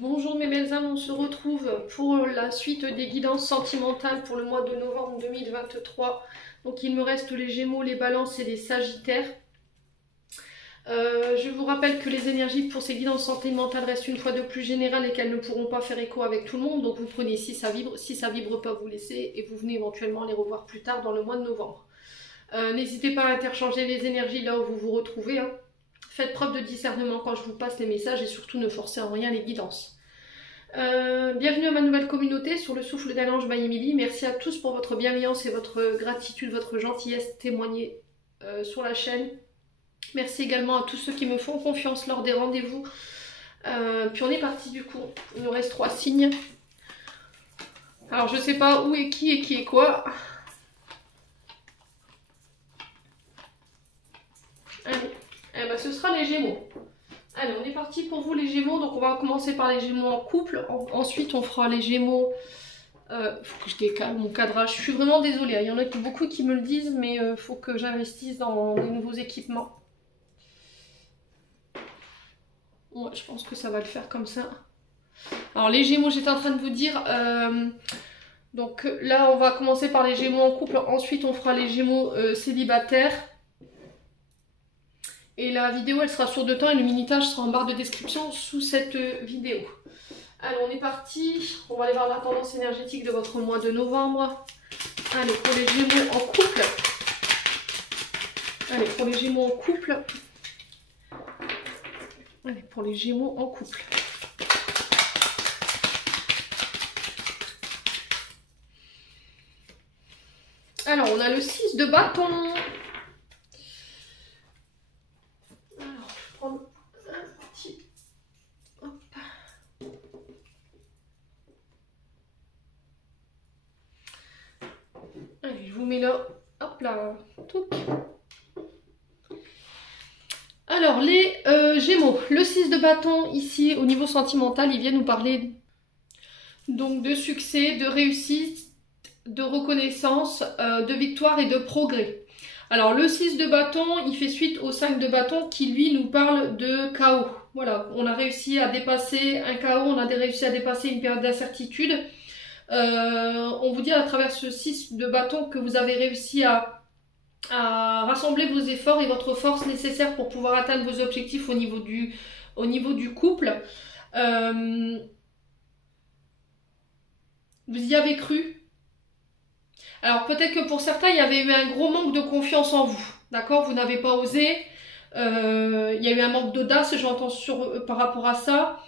Bonjour mes belles âmes, on se retrouve pour la suite des guidances sentimentales pour le mois de novembre 2023. Donc il me reste les Gémeaux, les Balances et les Sagittaires. Je vous rappelle que les énergies pour ces guidances sentimentales restent une fois de plus générales et qu'elles ne pourront pas faire écho avec tout le monde. Donc vous prenez si ça vibre pas, vous laissez et vous venez éventuellement les revoir plus tard dans le mois de novembre. N'hésitez pas à interchanger les énergies là où vous vous retrouvez, hein. Faites preuve de discernement quand je vous passe les messages et surtout ne forcez en rien les guidances. Bienvenue à ma nouvelle communauté sur le souffle d'un ange by Emily. Merci à tous pour votre bienveillance et votre gratitude, votre gentillesse témoignée sur la chaîne. Merci également à tous ceux qui me font confiance lors des rendez-vous. Puis on est parti du coup. Il nous reste 3 signes. Alors je sais pas où est qui est quoi. Allez, eh ben, ce sera les Gémeaux. Allez, on est parti pour vous les Gémeaux. Donc on va commencer par les Gémeaux en couple. Ensuite on fera les Gémeaux. Faut que je décale mon cadrage. Je suis vraiment désolée. Il y en a beaucoup qui me le disent, mais faut que j'investisse dans des nouveaux équipements. Ouais, je pense que ça va le faire comme ça. Alors les Gémeaux, j'étais en train de vous dire. Donc là, on va commencer par les Gémeaux en couple. Ensuite, on fera les Gémeaux célibataires. Et la vidéo, elle sera sur 2 temps et le minutage sera en barre de description sous cette vidéo. Allez, on est parti. On va aller voir la tendance énergétique de votre mois de novembre. Allez, pour les Gémeaux en couple. Allez, pour les Gémeaux en couple. Allez, pour les Gémeaux en couple. Alors, on a le 6 de bâton. Allez, je vous mets là. Hop là. Touc. Alors, les Gémeaux. Le 6 de bâton, ici, au niveau sentimental, il vient nous parler donc de succès, de réussite, de reconnaissance, de victoire et de progrès. Alors, le 6 de bâton, il fait suite au 5 de bâton qui, lui, nous parle de chaos. Voilà, on a réussi à dépasser un chaos, on a réussi à dépasser une période d'incertitude. On vous dit à travers ce 6 de bâton que vous avez réussi à rassembler vos efforts et votre force nécessaire pour pouvoir atteindre vos objectifs au niveau du couple. Vous y avez cru. Alors peut-être que pour certains, il y avait eu un gros manque de confiance en vous. D'accord? Vous n'avez pas osé. Il y a eu un manque d'audace, j'entends par rapport à ça.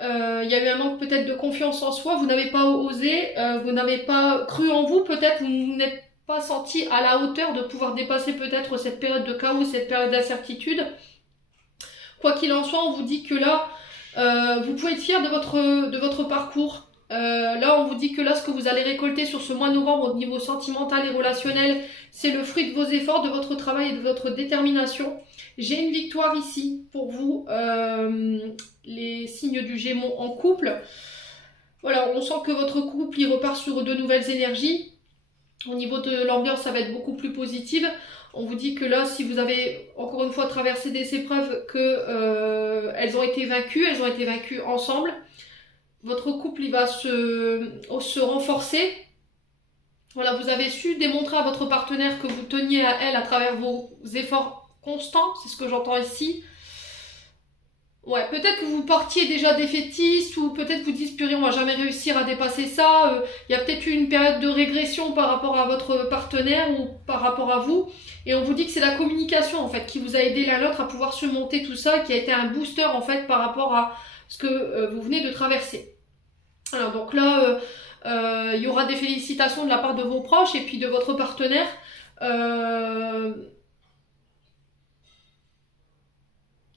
Il y a eu un manque peut-être de confiance en soi, vous n'avez pas osé, vous n'avez pas cru en vous, peut-être vous n'êtes pas senti à la hauteur de pouvoir dépasser peut-être cette période de chaos, cette période d'incertitude. Quoi qu'il en soit, on vous dit que là, vous pouvez être fier de votre parcours. Là, on vous dit que là, ce que vous allez récolter sur ce mois de novembre au niveau sentimental et relationnel, c'est le fruit de vos efforts, de votre travail et de votre détermination. J'ai une victoire ici pour vous, les signes du Gémeaux en couple. Voilà, on sent que votre couple, il repart sur de nouvelles énergies. Au niveau de l'ambiance, ça va être beaucoup plus positive. On vous dit que là, si vous avez encore une fois traversé des épreuves, que elles ont été vaincues ensemble. Votre couple, il va se renforcer. Voilà, vous avez su démontrer à votre partenaire que vous teniez à elle à travers vos efforts constants. C'est ce que j'entends ici. Ouais, peut-être que vous partiez déjà défaitiste ou peut-être vous dites purée, on va jamais réussir à dépasser ça. Il y a peut-être eu une période de régression par rapport à votre partenaire ou par rapport à vous. Et on vous dit que c'est la communication en fait qui vous a aidé l'un l'autre à pouvoir surmonter tout ça, qui a été un booster en fait par rapport à ce que vous venez de traverser. Alors donc là, il y aura des félicitations de la part de vos proches et puis de votre partenaire.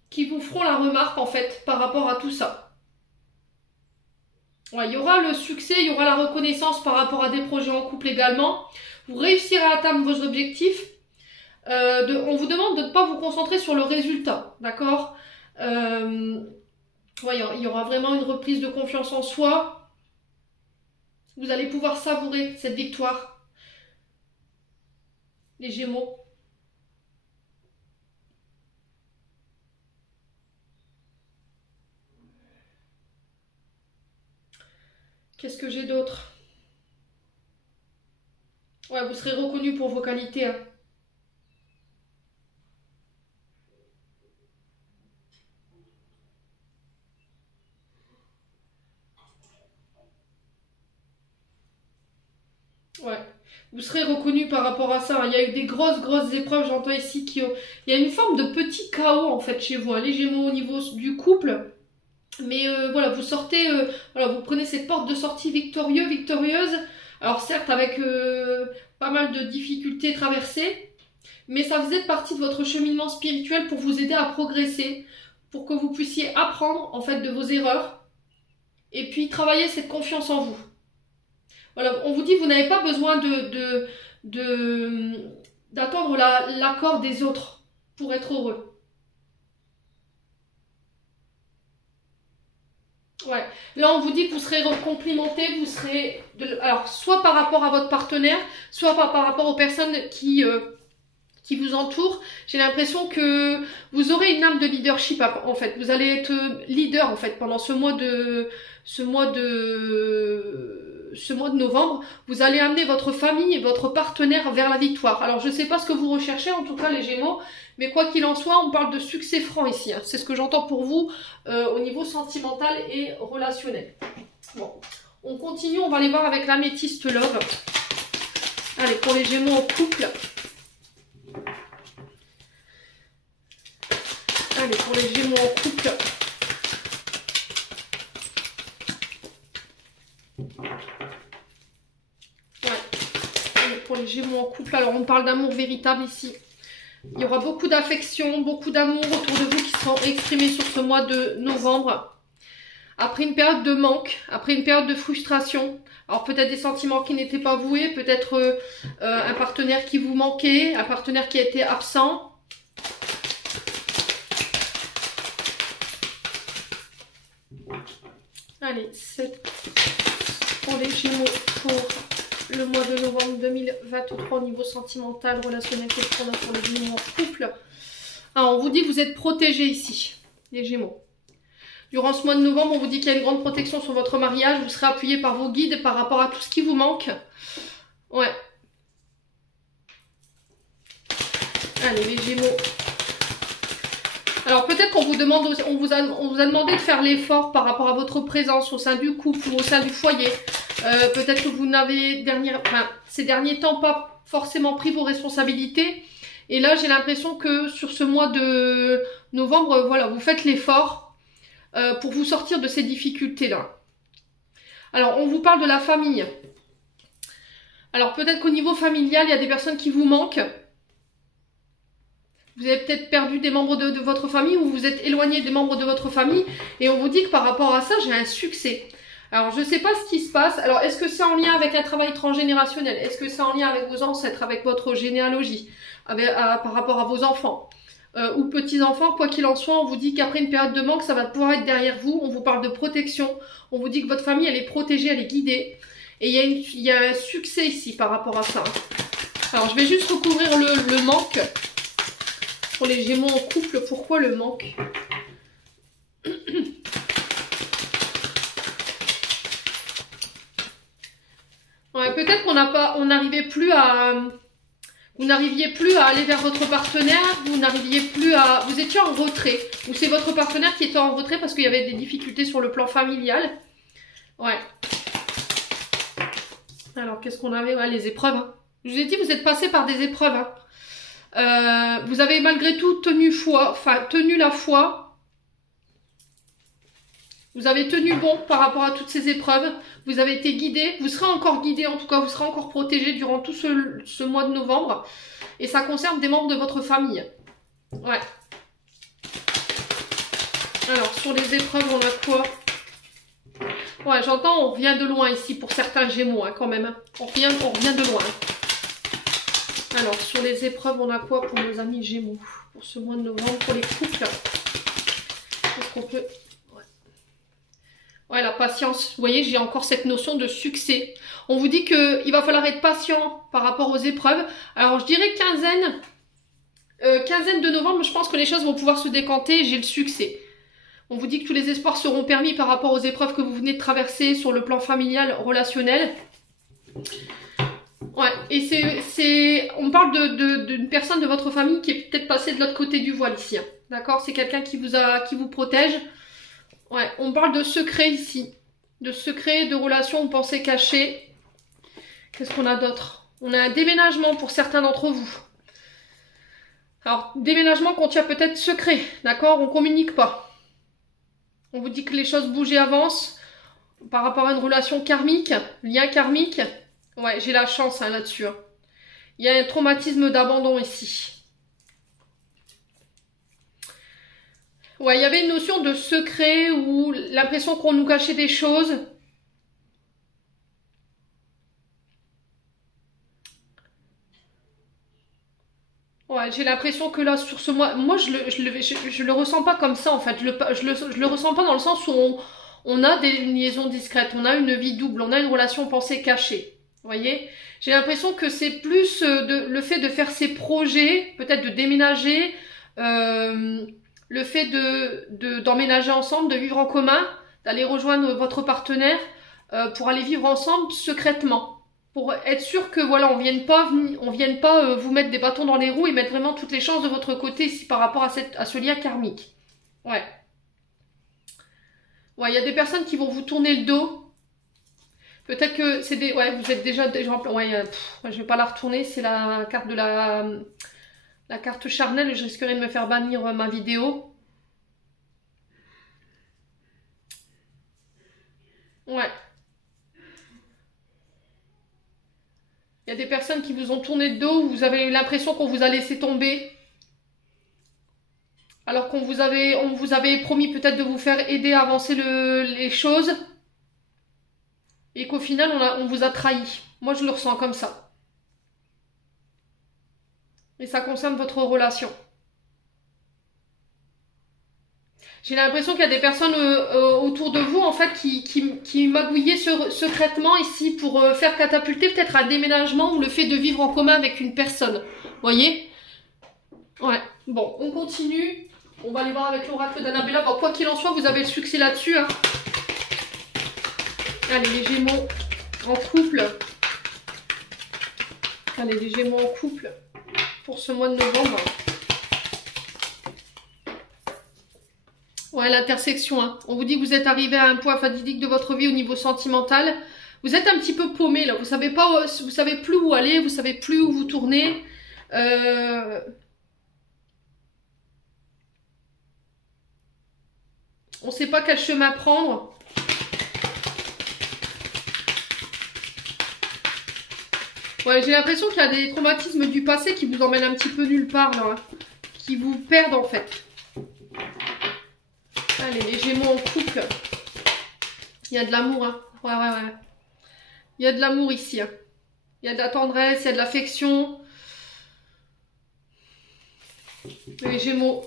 Qui vous feront la remarque en fait par rapport à tout ça. Ouais, il y aura le succès, il y aura la reconnaissance par rapport à des projets en couple également. Vous réussirez à atteindre vos objectifs. On vous demande de ne pas vous concentrer sur le résultat, d'accord? Ouais, il y aura vraiment une reprise de confiance en soi. Vous allez pouvoir savourer cette victoire. Les Gémeaux. Qu'est-ce que j'ai d'autre? Ouais, vous serez reconnu pour vos qualités, hein. Ouais. Vous serez reconnu par rapport à ça, hein. Il y a eu des grosses épreuves, j'entends ici, il y a une forme de petit chaos en fait chez vous, hein, les Gémeaux au niveau du couple. Mais voilà, vous sortez, voilà, vous prenez cette porte de sortie victorieuse. Alors certes avec pas mal de difficultés traversées, mais ça faisait partie de votre cheminement spirituel pour vous aider à progresser, pour que vous puissiez apprendre en fait de vos erreurs et puis travailler cette confiance en vous. Voilà, on vous dit que vous n'avez pas besoin d'attendre l'accord des autres pour être heureux. Ouais. Là, on vous dit que vous serez complimenté, vous serez... alors, soit par rapport à votre partenaire, soit par rapport aux personnes qui vous entourent. J'ai l'impression que vous aurez une âme de leadership, en fait. Vous allez être leader, en fait, pendant ce mois de novembre. Vous allez amener votre famille et votre partenaire vers la victoire. Alors, je ne sais pas ce que vous recherchez, en tout cas, les Gémeaux. Mais quoi qu'il en soit, on parle de succès franc ici, hein. C'est ce que j'entends pour vous au niveau sentimental et relationnel. Bon, on continue, on va aller voir avec l'améthyste love. Allez, pour les Gémeaux en couple. Allez, pour les Gémeaux en couple. Ouais. Allez, pour les Gémeaux en couple, alors on parle d'amour véritable ici. Il y aura beaucoup d'affection, beaucoup d'amour autour de vous qui seront exprimés sur ce mois de novembre. Après une période de manque, après une période de frustration, alors peut-être des sentiments qui n'étaient pas voués, peut-être un partenaire qui vous manquait, un partenaire qui a été absent. Allez, c'est pour les Gémeaux pour le mois de novembre 2023 au niveau sentimental, relationnel, qu'est-ce qu'on a pour les Gémeaux en couple. Alors, on vous dit que vous êtes protégés ici, les Gémeaux. Durant ce mois de novembre, on vous dit qu'il y a une grande protection sur votre mariage. Vous serez appuyé par vos guides par rapport à tout ce qui vous manque. Ouais. Allez, les Gémeaux. Alors peut-être qu'on vous demande, on vous a demandé de faire l'effort par rapport à votre présence au sein du couple ou au sein du foyer. Peut-être que vous n'avez ces derniers temps pas forcément pris vos responsabilités. Et là, j'ai l'impression que sur ce mois de novembre, voilà, vous faites l'effort pour vous sortir de ces difficultés-là. Alors, on vous parle de la famille. Alors, peut-être qu'au niveau familial, il y a des personnes qui vous manquent. Vous avez peut-être perdu des membres de votre famille ou vous êtes éloigné des membres de votre famille. Et on vous dit que par rapport à ça, j'ai un succès. Alors, je ne sais pas ce qui se passe. Alors, est-ce que c'est en lien avec un travail transgénérationnel? Est-ce que c'est en lien avec vos ancêtres, avec votre généalogie, par rapport à vos enfants ou petits-enfants? Quoi qu'il en soit, on vous dit qu'après une période de manque, ça va pouvoir être derrière vous. On vous parle de protection. On vous dit que votre famille, elle est protégée, elle est guidée. Et il y a un succès ici par rapport à ça. Alors, je vais juste recouvrir le manque. Pour les Gémeaux en couple, pourquoi le manque? Ouais, peut-être qu'on n'arriviez plus à aller vers votre partenaire, vous étiez en retrait, ou c'est votre partenaire qui était en retrait parce qu'il y avait des difficultés sur le plan familial. Ouais. Alors, qu'est-ce qu'on avait? Ouais, les épreuves, hein. Je vous ai dit, vous êtes passé par des épreuves, hein. Vous avez malgré tout tenu la foi. Vous avez tenu bon par rapport à toutes ces épreuves. Vous avez été guidé. Vous serez encore guidé, en tout cas, vous serez encore protégé durant tout ce mois de novembre. Et ça concerne des membres de votre famille. Ouais. Alors, sur les épreuves, on a quoi? Ouais, j'entends, on revient de loin ici pour certains Gémeaux, hein, quand même. Hein. On revient de loin. Alors, sur les épreuves, on a quoi pour nos amis Gémeaux? Pour ce mois de novembre, pour les couples. Est-ce qu'on peut... Ouais, la patience. Vous voyez, j'ai encore cette notion de succès. On vous dit qu'il va falloir être patient par rapport aux épreuves. Alors, je dirais quinzaine de novembre, je pense que les choses vont pouvoir se décanter. J'ai le succès. On vous dit que tous les espoirs seront permis par rapport aux épreuves que vous venez de traverser sur le plan familial, relationnel. Ouais, et on parle d'une personne de votre famille qui est peut-être passée de l'autre côté du voile ici. Hein. D'accord? C'est quelqu'un qui vous protège. Ouais, on parle de secret ici. De secret, de relations ou pensées cachées. Qu'est-ce qu'on a d'autre? On a un déménagement pour certains d'entre vous. Alors, déménagement contient peut-être secret. D'accord? On communique pas. On vous dit que les choses bougent et avancent. Par rapport à une relation karmique, lien karmique. Ouais, j'ai la chance hein, là-dessus. Hein. Il y a un traumatisme d'abandon ici. Ouais, il y avait une notion de secret ou l'impression qu'on nous cachait des choses. Ouais, j'ai l'impression que là, sur ce mois, moi je le ressens pas comme ça en fait. Je le ressens pas dans le sens où on a des liaisons discrètes, on a une vie double, on a une relation pensée cachée. Vous voyez? J'ai l'impression que c'est plus le fait de faire ses projets, peut-être de déménager, le fait d'emménager ensemble, de vivre en commun, d'aller rejoindre votre partenaire pour aller vivre ensemble secrètement. Pour être sûr que voilà, on vienne pas vous mettre des bâtons dans les roues et mettre vraiment toutes les chances de votre côté ici par rapport à ce lien karmique. Ouais. Ouais, il y a des personnes qui vont vous tourner le dos. Peut-être que c'est des... Ouais, vous êtes déjà en plan... Ouais, je vais pas la retourner, c'est la carte de la carte charnelle, je risquerais de me faire bannir ma vidéo. Ouais. Il y a des personnes qui vous ont tourné le dos, où vous avez eu l'impression qu'on vous a laissé tomber. Alors on vous avait promis peut-être de vous faire aider à avancer les choses. Et qu'au final, on vous a trahi. Moi, je le ressens comme ça. Et ça concerne votre relation. J'ai l'impression qu'il y a des personnes autour de vous, en fait, qui magouillaient secrètement ici pour faire catapulter peut-être un déménagement ou le fait de vivre en commun avec une personne. Vous voyez? Ouais. Bon, on continue. On va aller voir avec l'oracle d'Annabella. Bon, quoi qu'il en soit, vous avez le succès là-dessus. Hein. Allez, les Gémeaux en couple. Allez, les Gémeaux en couple pour ce mois de novembre. Ouais, l'intersection. Hein. On vous dit que vous êtes arrivé à un point fatidique de votre vie au niveau sentimental. Vous êtes un petit peu paumé là. Vous savez plus où aller. Vous savez plus où vous tourner. On ne sait pas quel chemin prendre. Ouais, j'ai l'impression qu'il y a des traumatismes du passé qui vous emmènent un petit peu nulle part là. Hein. Qui vous perdent en fait. Allez, les Gémeaux en couple. Il y a de l'amour, hein. Ouais. Il y a de l'amour ici, hein. Il y a de la tendresse, il y a de l'affection. Les Gémeaux.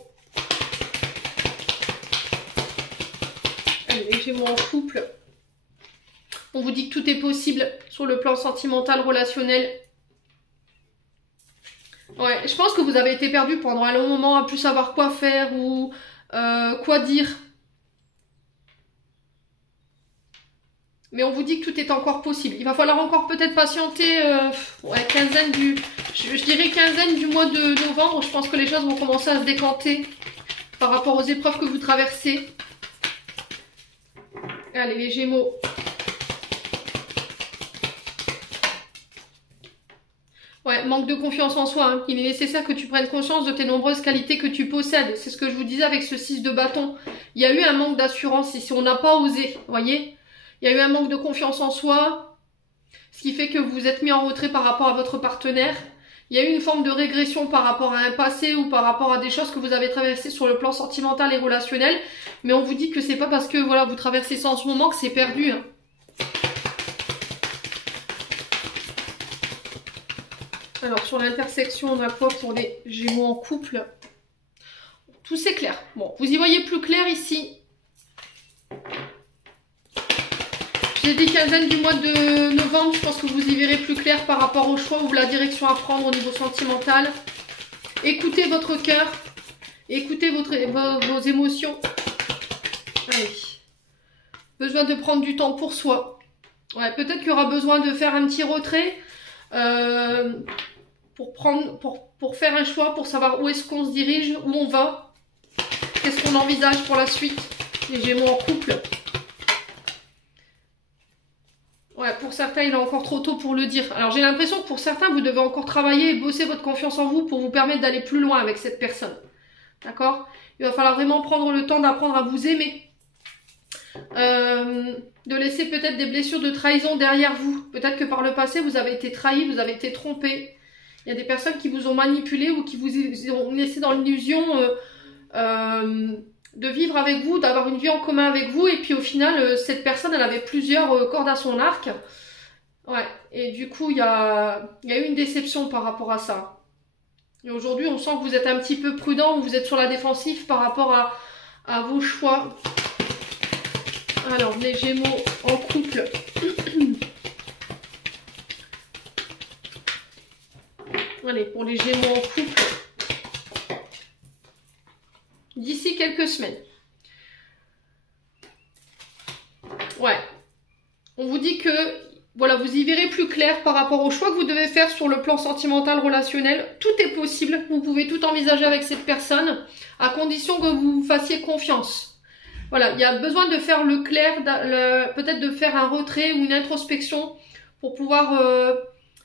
Allez, les Gémeaux en couple. On vous dit que tout est possible sur le plan sentimental, relationnel. Ouais, je pense que vous avez été perdu pendant un long moment à plus savoir quoi faire ou quoi dire. Mais on vous dit que tout est encore possible. Il va falloir encore peut-être patienter je dirais quinzaine du mois de novembre. Je pense que les choses vont commencer à se décanter par rapport aux épreuves que vous traversez. Allez, les Gémeaux. Ouais, manque de confiance en soi. Hein. Il est nécessaire que tu prennes conscience de tes nombreuses qualités que tu possèdes. C'est ce que je vous disais avec ce 6 de bâton. Il y a eu un manque d'assurance ici. On n'a pas osé, vous voyez. Il y a eu un manque de confiance en soi. Ce qui fait que vous vous êtes mis en retrait par rapport à votre partenaire. Il y a eu une forme de régression par rapport à un passé ou par rapport à des choses que vous avez traversées sur le plan sentimental et relationnel. Mais on vous dit que c'est pas parce que voilà vous traversez ça en ce moment que c'est perdu. Hein. Alors sur l'intersection, on a quoi pour les Gémeaux en couple? Tout c'est clair. Bon, vous y voyez plus clair ici. J'ai dit quinzaine du mois de novembre, je pense que vous y verrez plus clair par rapport au choix ou la direction à prendre au niveau sentimental. Écoutez votre cœur, écoutez vos émotions. Allez. Besoin de prendre du temps pour soi. Ouais, peut-être qu'il y aura besoin de faire un petit retrait pour faire un choix, pour savoir où est-ce qu'on se dirige, où on va, qu'est-ce qu'on envisage pour la suite. Les Gémeaux en couple. Ouais, pour certains, il est encore trop tôt pour le dire. Alors, j'ai l'impression que pour certains, vous devez encore travailler et bosser votre confiance en vous pour vous permettre d'aller plus loin avec cette personne. D'accord? Il va falloir vraiment prendre le temps d'apprendre à vous aimer. De laisser peut-être des blessures de trahison derrière vous. Peut-être que par le passé, vous avez été trahi, vous avez été trompé. Il y a des personnes qui vous ont manipulé ou qui vous ont laissé dans l'illusion de vivre avec vous, d'avoir une vie en commun avec vous. Et puis au final, cette personne, elle avait plusieurs cordes à son arc. Ouais. Et du coup, il y a eu une déception par rapport à ça. Et aujourd'hui, on sent que vous êtes un petit peu prudent, ou vous êtes sur la défensive par rapport à vos choix. Alors, les Gémeaux en couple. Allez, pour les Gémeaux en couple. D'ici quelques semaines. Ouais. On vous dit que, voilà, vous y verrez plus clair par rapport aux choix que vous devez faire sur le plan sentimental, relationnel. Tout est possible. Vous pouvez tout envisager avec cette personne, à condition que vous fassiez confiance. Voilà, il y a besoin de faire le clair, peut-être de faire un retrait ou une introspection pour pouvoir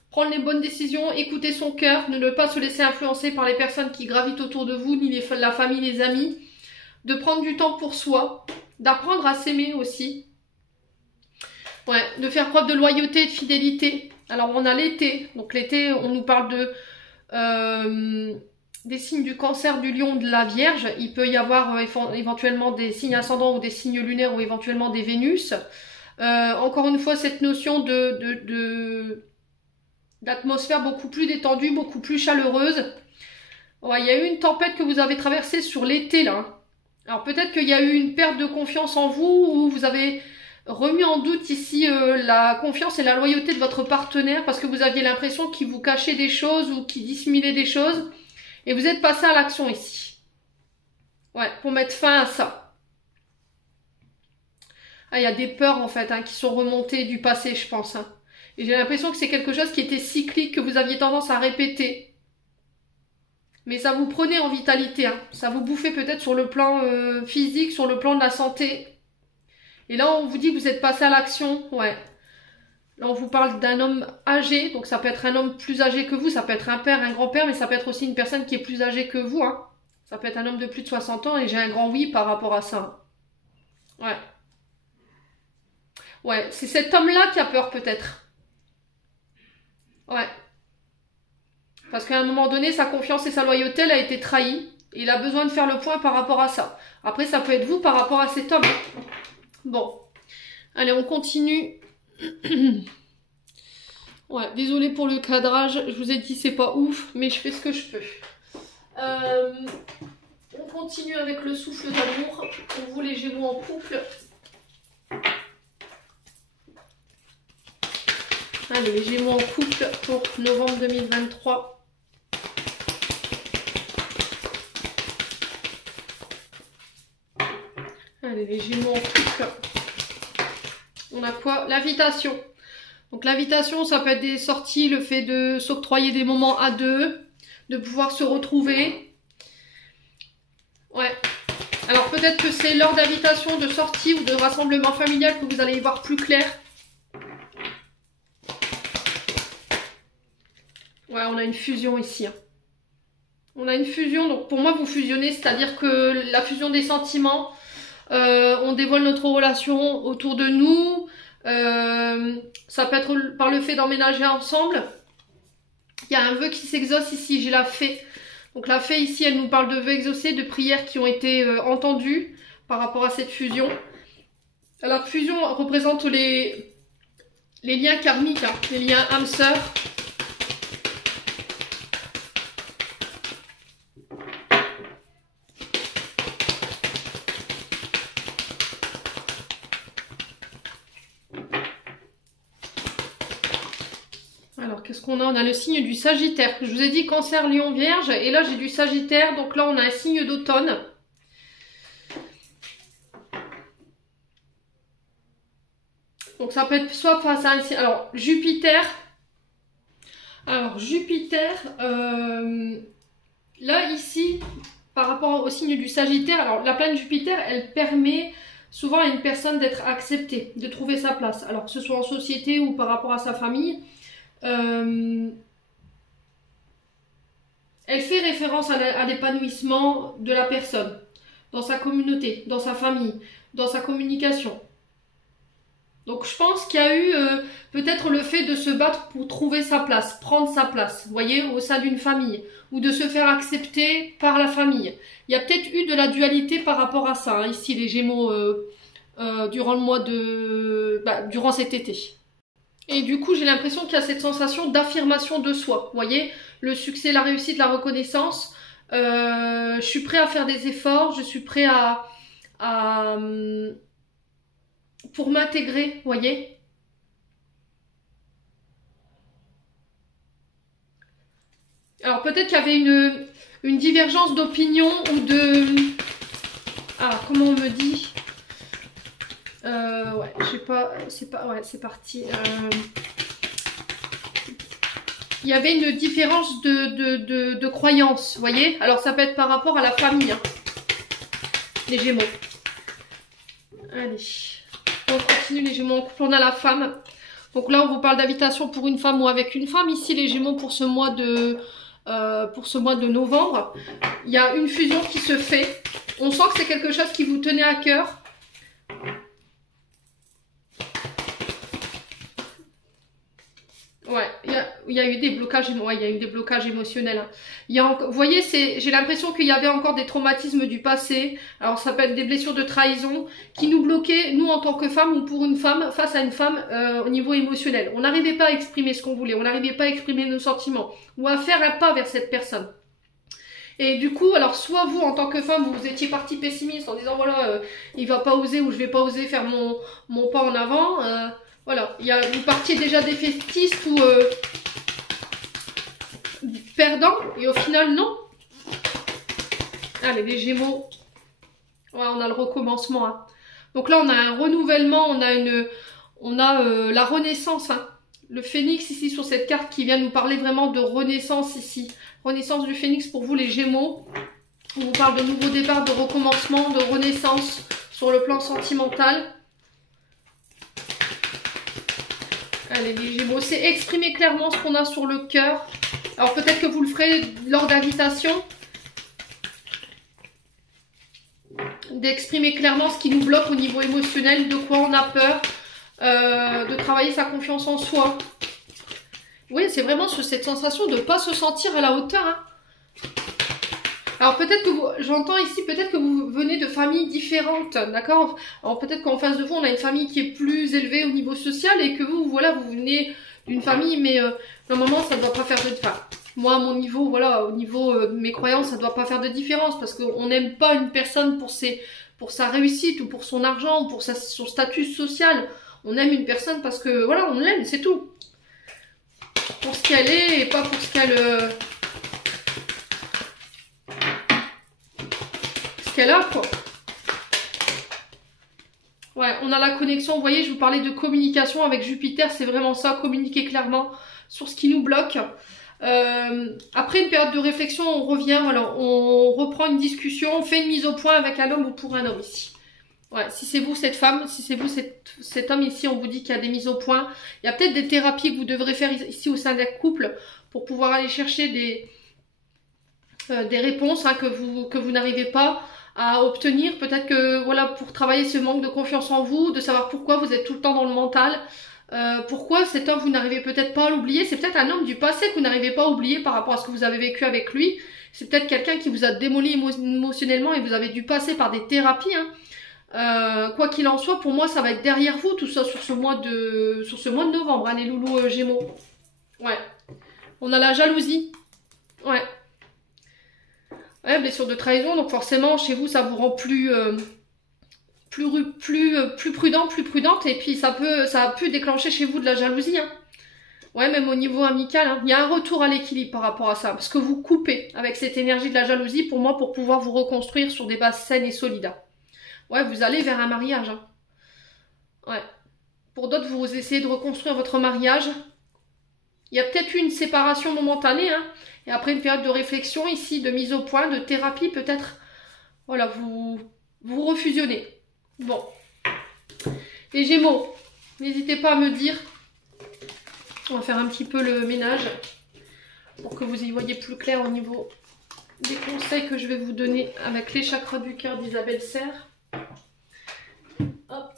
prendre les bonnes décisions, écouter son cœur, ne pas se laisser influencer par les personnes qui gravitent autour de vous, ni la famille, les amis, de prendre du temps pour soi, d'apprendre à s'aimer aussi, ouais, de faire preuve de loyauté et de fidélité. Alors on a l'été, donc l'été on nous parle de des signes du Cancer, du Lion, de la Vierge. Il peut y avoir éventuellement des signes ascendants ou des signes lunaires ou éventuellement des Vénus. Encore une fois, cette notion d'atmosphère beaucoup plus détendue, beaucoup plus chaleureuse. Ouais, il y a eu une tempête que vous avez traversée sur l'été là. Alors peut-être qu'il y a eu une perte de confiance en vous, ou vous avez remis en doute ici la confiance et la loyauté de votre partenaire parce que vous aviez l'impression qu'il vous cachait des choses ou qu'il dissimulait des choses. Et vous êtes passé à l'action ici. Ouais, pour mettre fin à ça. Ah, il y a des peurs en fait qui sont remontées du passé, je pense. Et j'ai l'impression que c'est quelque chose qui était cyclique, que vous aviez tendance à répéter. Mais ça vous prenait en vitalité. Ça vous bouffait peut-être sur le plan physique, sur le plan de la santé. Et là, on vous dit que vous êtes passé à l'action. Ouais. Là, on vous parle d'un homme âgé, donc ça peut être un homme plus âgé que vous, ça peut être un père, un grand-père, mais ça peut être aussi une personne qui est plus âgée que vous. Ça peut être un homme de plus de 60 ans et j'ai un grand oui par rapport à ça. Ouais. Ouais, c'est cet homme-là qui a peur peut-être. Ouais. Parce qu'à un moment donné, sa confiance et sa loyauté, elle a été trahie. Et il a besoin de faire le point par rapport à ça. Après, ça peut être vous par rapport à cet homme. Bon. Allez, on continue. Ouais, désolée pour le cadrage, je vous ai dit c'est pas ouf, mais je fais ce que je peux. On continue avec le souffle d'amour pour vous les Gémeaux en couple. Allez, les Gémeaux en couple pour novembre 2023. Allez, les Gémeaux en couple. On a quoi? L'invitation. Donc l'invitation, ça peut être des sorties, le fait de s'octroyer des moments à deux, de pouvoir se retrouver. Ouais. Alors peut-être que c'est lors d'invitation, de sortie ou de rassemblement familial que vous allez y voir plus clair. Ouais, on a une fusion ici. On a une fusion, donc pour moi vous fusionnez, c'est-à-dire que la fusion des sentiments, on dévoile notre relation autour de nous. Ça peut être par le fait d'emménager ensemble. Il y a un vœu qui s'exauce ici, j'ai la fée. Donc la fée ici, elle nous parle de vœux exaucés, de prières qui ont été entendues par rapport à cette fusion. La fusion représente les liens karmiques, les liens âme-sœur. Qu'est-ce qu'on a? On a le signe du Sagittaire. Je vous ai dit Cancer, Lion, Vierge. Et là, j'ai du Sagittaire. Donc là, on a un signe d'automne. Donc ça peut être soit face à un... Alors Jupiter, là ici, par rapport au signe du Sagittaire, alors la planète Jupiter, elle permet souvent à une personne d'être acceptée, de trouver sa place. Alors que ce soit en société ou par rapport à sa famille. Elle fait référence à l'épanouissement de la personne, dans sa communauté, dans sa famille, dans sa communication. Donc je pense qu'il y a eu peut-être le fait de se battre pour trouver sa place, prendre sa place, vous voyez, au sein d'une famille, ou de se faire accepter par la famille. Il y a peut-être eu de la dualité par rapport à ça, hein, ici les Gémeaux, durant le mois de... durant cet été. Et du coup, j'ai l'impression qu'il y a cette sensation d'affirmation de soi, vous voyez, le succès, la réussite, la reconnaissance. Je suis prêt à faire des efforts, je suis prêt pour m'intégrer, vous voyez. Alors peut-être qu'il y avait une divergence d'opinion ou de... Ah, comment on me dit ouais, je sais pas, ouais, c'est parti. Il y avait une différence de croyance, vous voyez. Alors ça peut être par rapport à la famille, hein, les Gémeaux. Allez, on continue les Gémeaux. En couple, on a la femme. Donc là, on vous parle d'invitation pour une femme ou avec une femme. Ici, les Gémeaux pour ce mois de novembre. Il y a une fusion qui se fait. On sent que c'est quelque chose qui vous tenait à cœur. Ouais, il y a eu des blocages, ouais, il y a eu des blocages émotionnels. Hein. Vous voyez, j'ai l'impression qu'il y avait encore des traumatismes du passé. Alors ça peut être des blessures de trahison qui nous bloquaient, nous en tant que femmes ou pour une femme, face à une femme au niveau émotionnel. On n'arrivait pas à exprimer ce qu'on voulait, on n'arrivait pas à exprimer nos sentiments ou à faire un pas vers cette personne. Et du coup, alors soit vous en tant que femme, vous étiez partie pessimiste en disant voilà, il va pas oser ou je vais pas oser faire mon pas en avant. Voilà, vous partiez déjà défaitiste ou perdant, et au final, non. Allez, les Gémeaux. Ouais, on a le recommencement. Hein. Donc là, on a un renouvellement, on a la renaissance. Hein. Le phénix ici sur cette carte qui vient nous parler vraiment de renaissance ici. Renaissance du phénix pour vous, les Gémeaux. On vous parle de nouveau départ, de recommencement, de renaissance sur le plan sentimental. Allez les Gémeaux, c'est exprimer clairement ce qu'on a sur le cœur. Alors peut-être que vous le ferez lors d'invitation. D'exprimer clairement ce qui nous bloque au niveau émotionnel, de quoi on a peur, de travailler sa confiance en soi. Oui, c'est vraiment cette sensation de ne pas se sentir à la hauteur. Hein. Alors peut-être que j'entends ici, peut-être que vous venez de familles différentes, d'accord. Alors peut-être qu'en face de vous, on a une famille qui est plus élevée au niveau social et que vous, voilà, vous venez d'une famille, mais normalement, ça ne doit pas faire de différence. Moi, à mon niveau, voilà, au niveau de mes croyances, ça ne doit pas faire de différence parce qu'on n'aime pas une personne pour sa réussite ou pour son argent ou pour son statut social. On aime une personne parce que, voilà, on l'aime, c'est tout. Pour ce qu'elle est et pas pour ce qu'elle a, quoi. Ouais, on a la connexion, vous voyez, je vous parlais de communication avec Jupiter, c'est vraiment ça, communiquer clairement sur ce qui nous bloque. Après une période de réflexion, on revient, voilà, on reprend une discussion, on fait une mise au point avec un homme ou pour un homme ici. Ouais, si c'est vous cette femme, si c'est vous cet homme ici, on vous dit qu'il y a des mises au point. Il y a peut-être des thérapies que vous devrez faire ici au sein d'un couple pour pouvoir aller chercher des réponses hein, que vous n'arrivez pas à obtenir. Peut-être que voilà, pour travailler ce manque de confiance en vous, de savoir pourquoi vous êtes tout le temps dans le mental, pourquoi cet homme vous n'arrivez peut-être pas à l'oublier. C'est peut-être un homme du passé que vous n'arrivez pas à oublier par rapport à ce que vous avez vécu avec lui. C'est peut-être quelqu'un qui vous a démoli émotionnellement et vous avez dû passer par des thérapies. Hein. Quoi qu'il en soit, pour moi, ça va être derrière vous, tout ça sur ce mois de novembre, hein, les loulous Gémeaux. Ouais. On a la jalousie. Ouais. Ouais, blessure de trahison, donc forcément, chez vous, ça vous rend plus prudent, plus prudente, et puis ça a pu déclencher chez vous de la jalousie. Hein. Ouais, même au niveau amical, hein. Il y a un retour à l'équilibre par rapport à ça, parce que vous coupez avec cette énergie de la jalousie, pour moi, pour pouvoir vous reconstruire sur des bases saines et solides. Hein. Ouais, vous allez vers un mariage. Hein. Ouais. Pour d'autres, vous essayez de reconstruire votre mariage. Il y a peut-être eu une séparation momentanée, hein, et après une période de réflexion ici, de mise au point, de thérapie peut-être. Voilà, vous refusionnez. Bon. Les Gémeaux, n'hésitez pas à me dire. On va faire un petit peu le ménage pour que vous y voyez plus clair au niveau des conseils que je vais vous donner avec les chakras du cœur d'Isabelle Serre. Hop.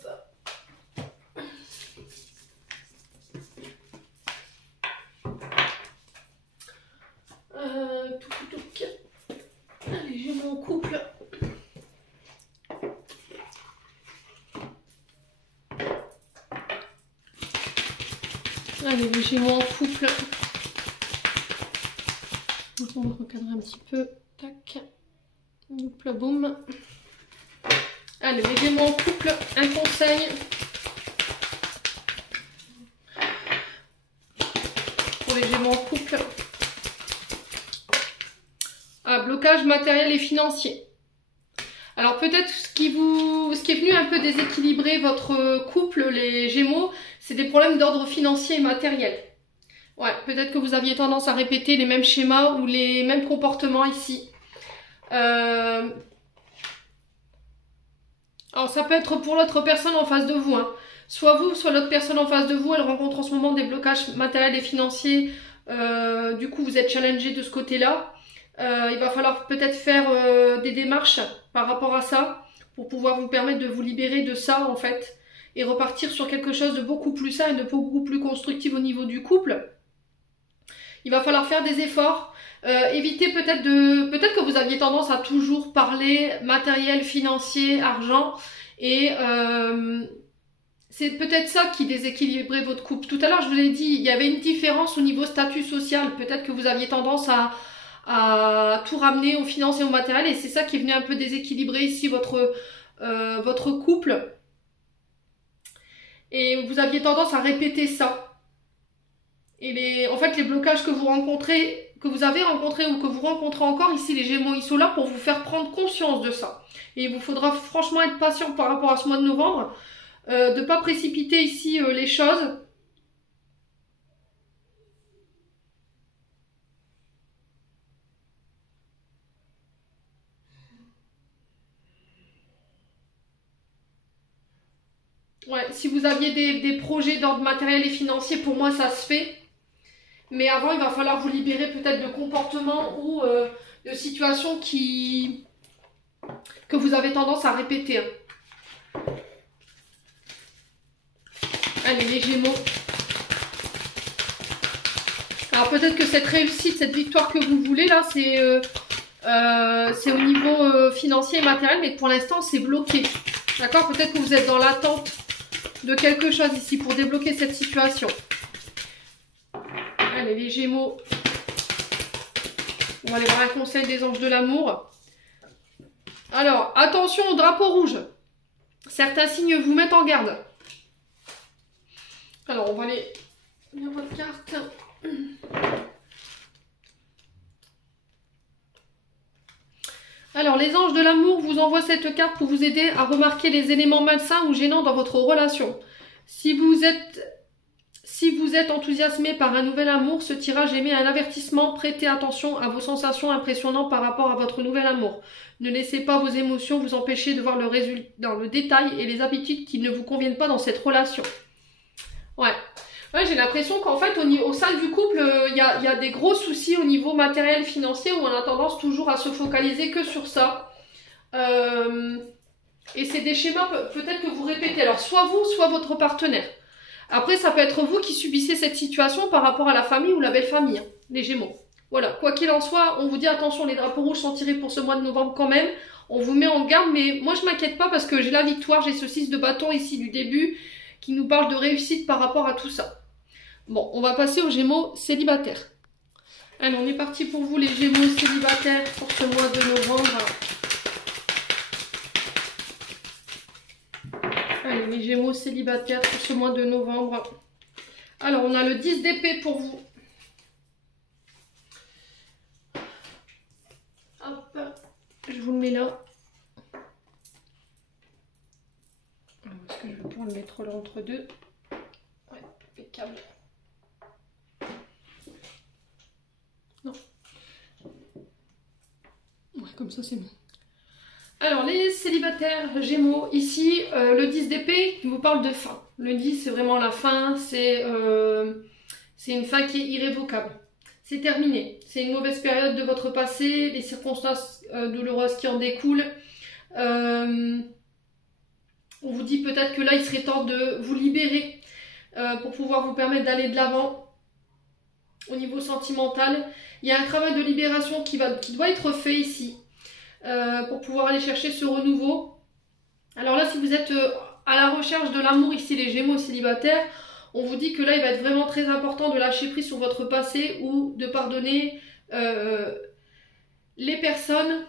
Allez, Gémeaux en couple. Allez, les Gémeaux en couple. Donc on va recadrer un petit peu. Tac. Hop là, boum. Allez, les Gémeaux en couple. Un conseil. Pour les Gémeaux en couple. Un blocage matériel et financier. Alors peut-être ce qui est venu un peu déséquilibrer votre couple, les Gémeaux, c'est des problèmes d'ordre financier et matériel. Ouais, peut-être que vous aviez tendance à répéter les mêmes schémas ou les mêmes comportements ici. Alors ça peut être pour l'autre personne en face de vous, hein. Soit vous, soit l'autre personne en face de vous, elle rencontre en ce moment des blocages matériels et financiers. Du coup, vous êtes challengé de ce côté-là. Il va falloir peut-être faire des démarches par rapport à ça pour pouvoir vous permettre de vous libérer de ça en fait et repartir sur quelque chose de beaucoup plus sain et de beaucoup plus constructif au niveau du couple. Il va falloir faire des efforts, éviter peut-être que vous aviez tendance à toujours parler matériel, financier, argent et c'est peut-être ça qui déséquilibrait votre couple. Tout à l'heure je vous l'ai dit, il y avait une différence au niveau statut social, peut-être que vous aviez tendance à tout ramener aux finances et au matériel et c'est ça qui est venu un peu déséquilibrer ici votre couple et vous aviez tendance à répéter ça et en fait les blocages que vous avez rencontrés ou que vous rencontrez encore ici, les Gémeaux, ils sont là pour vous faire prendre conscience de ça et il vous faudra franchement être patient par rapport à ce mois de novembre, de pas précipiter ici les choses. Ouais, si vous aviez des projets d'ordre matériel et financier, pour moi ça se fait. Mais avant, il va falloir vous libérer peut-être de comportements ou de situations que vous avez tendance à répéter. Allez, les Gémeaux. Alors peut-être que cette réussite, cette victoire que vous voulez là, c'est au niveau financier et matériel, mais pour l'instant c'est bloqué. D'accord? Peut-être que vous êtes dans l'attente de quelque chose ici pour débloquer cette situation. Allez, les Gémeaux. On va aller voir un conseil des anges de l'amour. Alors, attention au drapeau rouge. Certains signes vous mettent en garde. Alors, on va aller lire votre carte. Alors, les anges de l'amour vous envoient cette carte pour vous aider à remarquer les éléments malsains ou gênants dans votre relation. Si vous êtes enthousiasmé par un nouvel amour, ce tirage émet un avertissement. Prêtez attention à vos sensations impressionnantes par rapport à votre nouvel amour. Ne laissez pas vos émotions vous empêcher de voir le résultat dans le détail et les habitudes qui ne vous conviennent pas dans cette relation. Ouais, j'ai l'impression qu'en fait, au sein du couple, il y a des gros soucis au niveau matériel, financier, où on a tendance toujours à se focaliser que sur ça. Et c'est des schémas peut-être que vous répétez. Alors, soit vous, soit votre partenaire. Après, ça peut être vous qui subissez cette situation par rapport à la famille ou la belle famille, hein, les Gémeaux. Voilà, quoi qu'il en soit, on vous dit attention, les drapeaux rouges sont tirés pour ce mois de novembre quand même. On vous met en garde, mais moi je m'inquiète pas parce que j'ai la victoire, j'ai ce 6 de bâton ici du début qui nous parle de réussite par rapport à tout ça. Bon, on va passer aux Gémeaux célibataires. Allez, on est parti pour vous les Gémeaux célibataires pour ce mois de novembre. Allez, les Gémeaux célibataires pour ce mois de novembre. Alors, on a le 10 d'épée pour vous. Hop, je vous le mets là. Est-ce que je vais pouvoir le mettre là entre deux? câble. Non. Ouais, comme ça c'est bon. Alors les célibataires Gémeaux, ici le 10 d'épée qui vous parle de fin. Le 10 c'est vraiment la fin, c'est une fin qui est irrévocable. C'est terminé. C'est une mauvaise période de votre passé, les circonstances douloureuses qui en découlent. On vous dit peut-être que là il serait temps de vous libérer pour pouvoir vous permettre d'aller de l'avant au niveau sentimental. Il y a un travail de libération qui doit être fait ici. Pour pouvoir aller chercher ce renouveau. Alors là, si vous êtes à la recherche de l'amour ici, les Gémeaux célibataires, on vous dit que là, il va être vraiment très important de lâcher prise sur votre passé ou de pardonner les personnes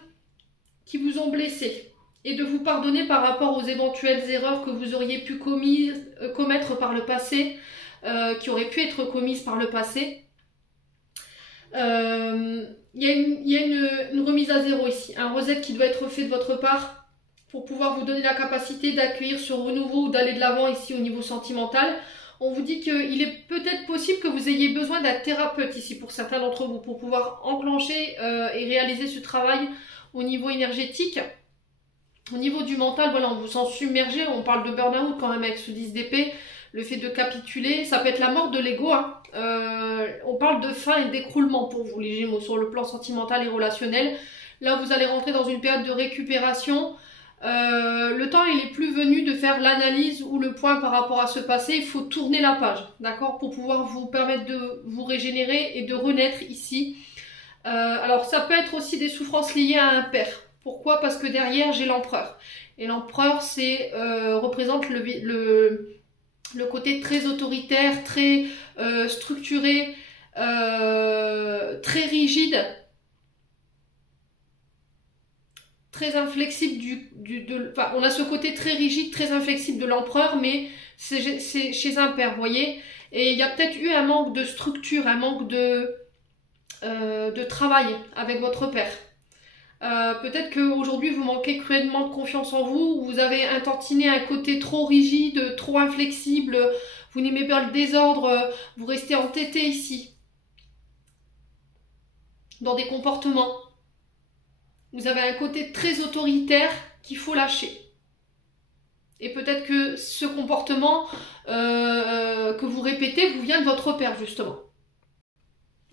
qui vous ont blessé et de vous pardonner par rapport aux éventuelles erreurs que vous auriez pu commettre par le passé, qui auraient pu être commises par le passé. Il y a une remise à zéro ici, un reset qui doit être fait de votre part pour pouvoir vous donner la capacité d'accueillir ce renouveau ou d'aller de l'avant ici au niveau sentimental. On vous dit qu'il est peut-être possible que vous ayez besoin d'un thérapeute ici pour certains d'entre vous pour pouvoir enclencher et réaliser ce travail au niveau énergétique. Au niveau du mental, voilà, on vous sent submergé, on parle de burn-out quand même avec ce 10 d'épée. Le fait de capituler, ça peut être la mort de l'ego. Hein. On parle de fin et d'écroulement pour vous les Gémeaux sur le plan sentimental et relationnel. Là vous allez rentrer dans une période de récupération. Le temps il est plus venu de faire l'analyse ou le point par rapport à ce passé. Il faut tourner la page, d'accord, pour pouvoir vous permettre de vous régénérer et de renaître ici. Alors ça peut être aussi des souffrances liées à un père. Pourquoi? Parce que derrière j'ai l'empereur. Et l'empereur représente le côté très autoritaire, très structuré, très rigide, très inflexible enfin, on a ce côté très rigide, très inflexible de l'empereur, mais c'est chez un père, vous voyez. Et il y a peut-être eu un manque de structure, un manque de travail avec votre père. Peut-être qu'aujourd'hui vous manquez cruellement de confiance en vous, vous avez intentionné un côté trop rigide, trop inflexible, vous n'aimez pas le désordre, vous restez entêté ici, dans des comportements. Vous avez un côté très autoritaire qu'il faut lâcher. Et peut-être que ce comportement que vous répétez vous vient de votre père justement.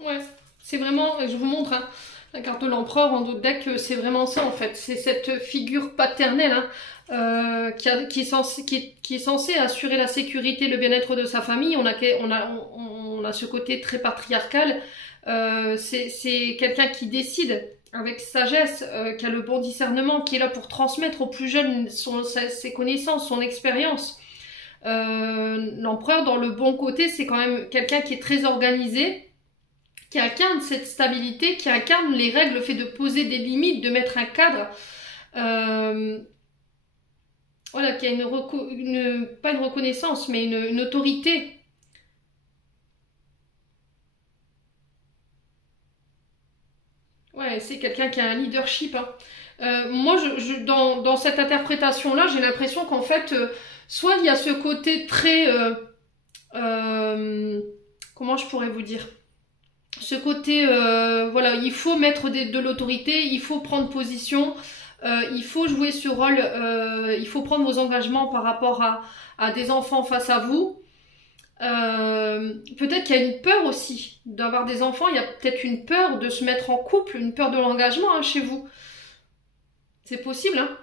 Ouais, c'est vraiment, je vous montre, hein. La carte de l'empereur en deck, c'est vraiment ça en fait. C'est cette figure paternelle hein, qui est censée assurer la sécurité, le bien-être de sa famille. On a ce côté très patriarcal. C'est quelqu'un qui décide avec sagesse, qui a le bon discernement, qui est là pour transmettre aux plus jeunes ses connaissances, son expérience. L'empereur, dans le bon côté, c'est quand même quelqu'un qui est très organisé, qui incarne cette stabilité, qui incarne les règles, le fait de poser des limites, de mettre un cadre, voilà, qui a pas une reconnaissance, mais une autorité. Ouais, c'est quelqu'un qui a un leadership. Hein. Moi, dans cette interprétation-là, j'ai l'impression qu'en fait, soit il y a ce côté très... comment je pourrais vous dire ? Ce côté, voilà, il faut mettre de l'autorité, il faut prendre position, il faut jouer ce rôle, il faut prendre vos engagements par rapport à des enfants face à vous. Peut-être qu'il y a une peur aussi d'avoir des enfants, il y a peut-être une peur de se mettre en couple, une peur de l'engagement hein, chez vous. C'est possible, hein.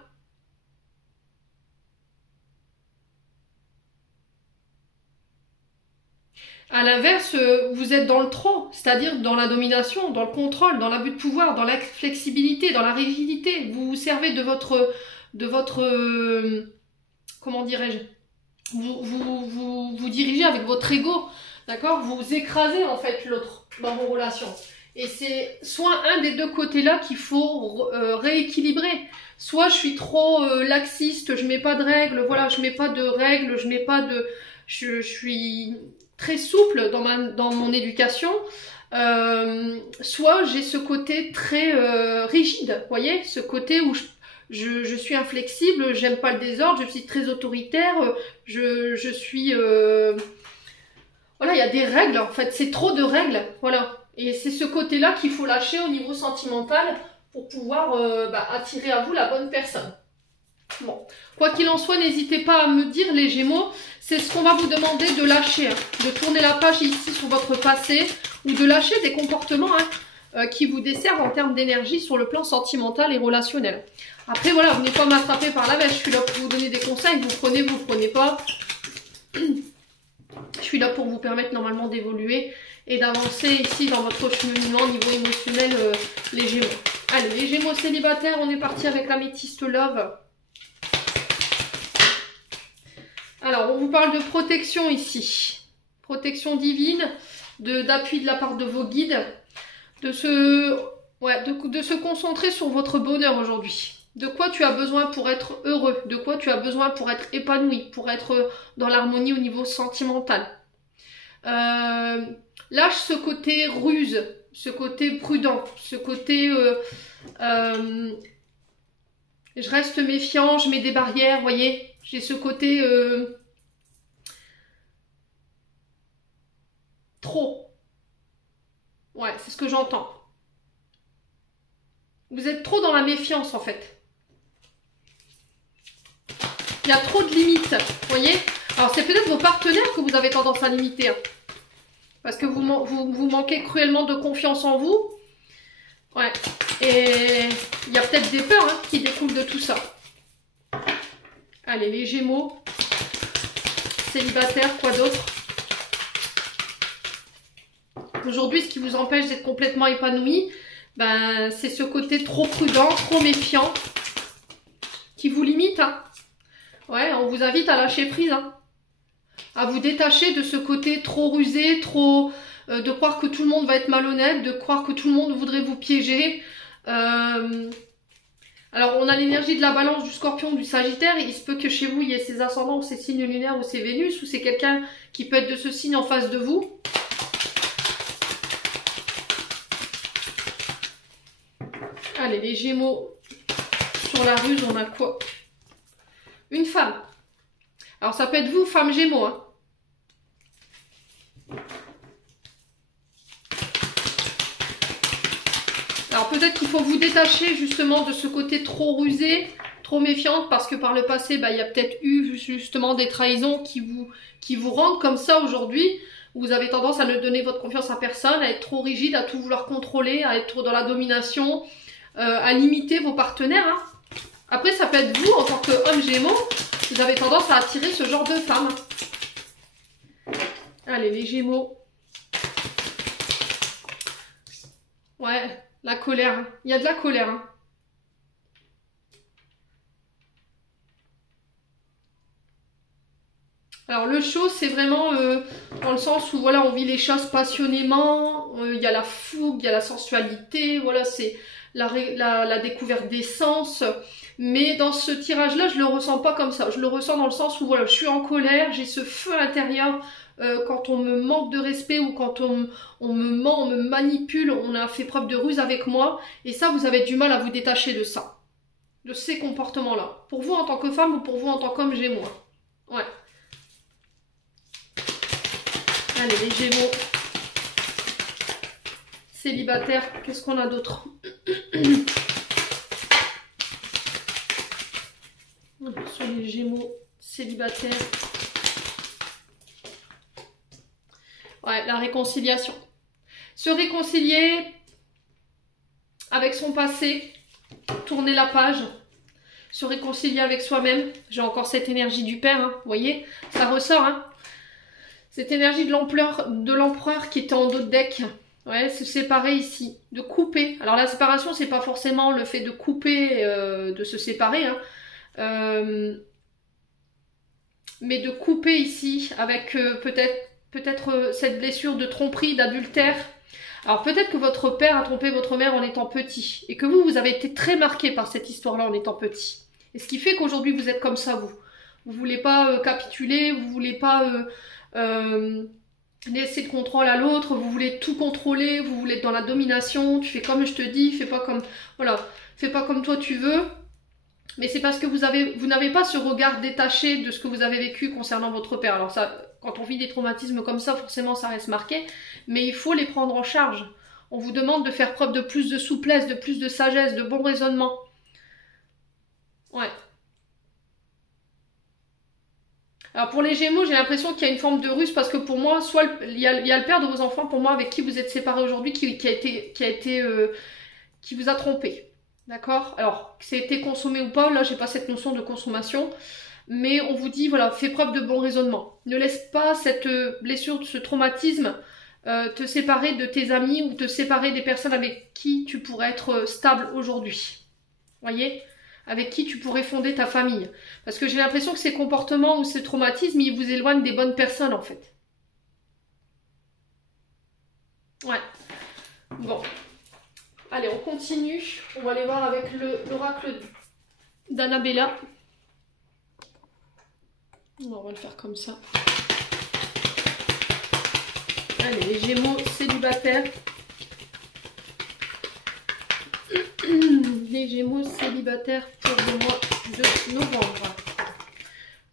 À l'inverse, vous êtes dans le trop, c'est-à-dire dans la domination, dans le contrôle, dans l'abus de pouvoir, dans la flexibilité, dans la rigidité. Vous vous servez de votre comment dirais-je, vous dirigez avec votre ego, d'accord? Vous écrasez en fait l'autre dans vos relations. Et c'est soit un des deux côtés-là qu'il faut rééquilibrer. Soit je suis trop laxiste, je mets pas de règles, voilà, je mets pas de règles, je mets pas de... Je suis très souple dans mon éducation, soit j'ai ce côté très rigide, vous voyez, ce côté où je suis inflexible, j'aime pas le désordre, je suis très autoritaire, je suis voilà, a des règles, en fait, c'est trop de règles, voilà. Et c'est ce côté-là qu'il faut lâcher au niveau sentimental pour pouvoir attirer à vous la bonne personne. Bon, quoi qu'il en soit, n'hésitez pas à me dire, les Gémeaux, c'est ce qu'on va vous demander de lâcher, hein, de tourner la page ici sur votre passé, ou de lâcher des comportements qui vous desservent en termes d'énergie sur le plan sentimental et relationnel. Après, voilà, vous n'êtes pas m'attraper par la veste, je suis là pour vous donner des conseils, vous prenez pas. Je suis là pour vous permettre normalement d'évoluer et d'avancer ici dans votre cheminement au niveau émotionnel, les Gémeaux. Allez, les Gémeaux célibataires, on est parti avec l'améthyste love. Alors, on vous parle de protection ici. Protection divine, d'appui de la part de vos guides, de se concentrer sur votre bonheur aujourd'hui. De quoi tu as besoin pour être heureux, de quoi tu as besoin pour être épanoui, pour être dans l'harmonie au niveau sentimental. Lâche ce côté ruse, ce côté prudent, ce côté je reste méfiant, je mets des barrières, vous voyez. J'ai ce côté trop. Ouais, c'est ce que j'entends. Vous êtes trop dans la méfiance en fait. Il y a trop de limites, vous voyez. Alors c'est peut-être vos partenaires que vous avez tendance à limiter. Hein, parce que vous manquez cruellement de confiance en vous. Ouais. Et il y a peut-être des peurs qui découlent de tout ça. Allez, les Gémeaux, célibataires, quoi d'autre? Aujourd'hui, ce qui vous empêche d'être complètement épanoui, c'est ce côté trop prudent, trop méfiant, qui vous limite. Hein. Ouais, on vous invite à lâcher prise, hein, à vous détacher de ce côté trop rusé, trop de croire que tout le monde va être malhonnête, de croire que tout le monde voudrait vous piéger. Alors, on a l'énergie de la balance, du scorpion, du sagittaire. Il se peut que chez vous, il y ait ces ascendants, ou ces signes lunaires, ou ces Vénus, ou c'est quelqu'un qui peut être de ce signe en face de vous. Allez, les Gémeaux, sur la ruse, on a quoi? Une femme. Alors, ça peut être vous, femme Gémeaux. Hein. Alors peut-être qu'il faut vous détacher justement de ce côté trop rusé, trop méfiante, parce que par le passé, il y a peut-être eu justement des trahisons qui vous rendent comme ça aujourd'hui. Vous avez tendance à ne donner votre confiance à personne, à être trop rigide, à tout vouloir contrôler, à être trop dans la domination, à limiter vos partenaires. Hein. Après, ça peut être vous, en tant qu'homme Gémeaux, vous avez tendance à attirer ce genre de femme. Allez, les Gémeaux. Ouais. La colère, hein. Il y a de la colère. Hein. Alors le chaud, c'est vraiment dans le sens où voilà, on vit les choses passionnément, il y a la fougue, il y a la sensualité, voilà, c'est la découverte des sens. Mais dans ce tirage-là, je le ressens pas comme ça. Je le ressens dans le sens où voilà, je suis en colère, j'ai ce feu intérieur. Quand on me manque de respect ou quand on me ment, on me manipule, on a fait preuve de ruse avec moi. Et ça, vous avez du mal à vous détacher de ça. De ces comportements-là. Pour vous en tant que femme ou pour vous en tant qu'homme Gémeaux. Ouais. Allez, les Gémeaux. Célibataires, qu'est-ce qu'on a d'autre? Sur les Gémeaux célibataires. Ouais, la réconciliation. Se réconcilier avec son passé, tourner la page, se réconcilier avec soi-même. J'ai encore cette énergie du père, hein, vous voyez, ça ressort. Hein. Cette énergie de l'empereur qui était en dos de deck. Ouais, se séparer ici, de couper. Alors la séparation, c'est pas forcément le fait de couper, de se séparer, hein. Mais de couper ici avec peut-être cette blessure de tromperie, d'adultère. Alors peut-être que votre père a trompé votre mère en étant petit et que vous avez été très marqué par cette histoire-là en étant petit. Et ce qui fait qu'aujourd'hui vous êtes comme ça, vous. Vous voulez pas capituler, vous voulez pas laisser le contrôle à l'autre, vous voulez tout contrôler, vous voulez être dans la domination, tu fais comme je te dis, fais pas comme toi tu veux. Mais c'est parce que vous n'avez pas ce regard détaché de ce que vous avez vécu concernant votre père. Alors ça, Quand on vit des traumatismes comme ça, forcément ça reste marqué, mais il faut les prendre en charge. On vous demande de faire preuve de plus de souplesse, de plus de sagesse, de bon raisonnement. Ouais. Alors pour les Gémeaux, j'ai l'impression qu'il y a une forme de ruse parce que pour moi, soit il y a le père de vos enfants, pour moi, avec qui vous êtes séparés aujourd'hui, qui vous a trompé. D'accord? Alors, que ça a été consommé ou pas, là, j'ai pas cette notion de consommation. Mais on vous dit, voilà, fais preuve de bon raisonnement. Ne laisse pas cette blessure, ce traumatisme, te séparer de tes amis ou te séparer des personnes avec qui tu pourrais être stable aujourd'hui. Voyez? Avec qui tu pourrais fonder ta famille. Parce que j'ai l'impression que ces comportements ou ces traumatismes, ils vous éloignent des bonnes personnes, en fait. Ouais. Bon. Allez, on continue. On va aller voir avec l'oracle d'Annabella. On va le faire comme ça. Allez, les Gémeaux célibataires. Les Gémeaux célibataires pour le mois de novembre.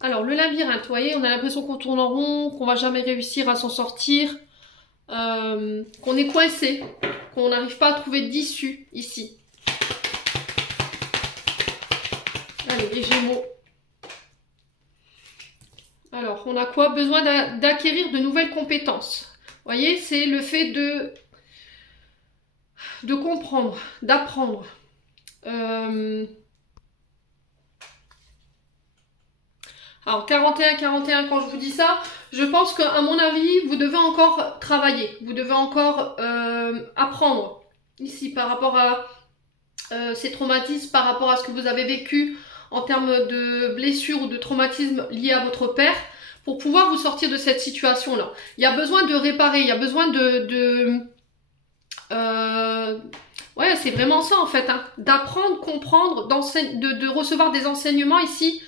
Alors, le labyrinthe, vous voyez, on a l'impression qu'on tourne en rond, qu'on va jamais réussir à s'en sortir, qu'on est coincé, qu'on n'arrive pas à trouver d'issue ici. Allez, les Gémeaux. Alors, on a quoi? Besoin d'acquérir de nouvelles compétences. Vous voyez, c'est le fait de comprendre, d'apprendre. Alors 41, quand je vous dis ça, je pense qu'à mon avis, vous devez encore travailler, vous devez encore apprendre ici par rapport à ces traumatismes, par rapport à ce que vous avez vécu en termes de blessures ou de traumatismes liés à votre père, pour pouvoir vous sortir de cette situation-là. Il y a besoin de réparer, il y a besoin ouais, c'est vraiment ça en fait, hein, d'apprendre, comprendre, de recevoir des enseignements ici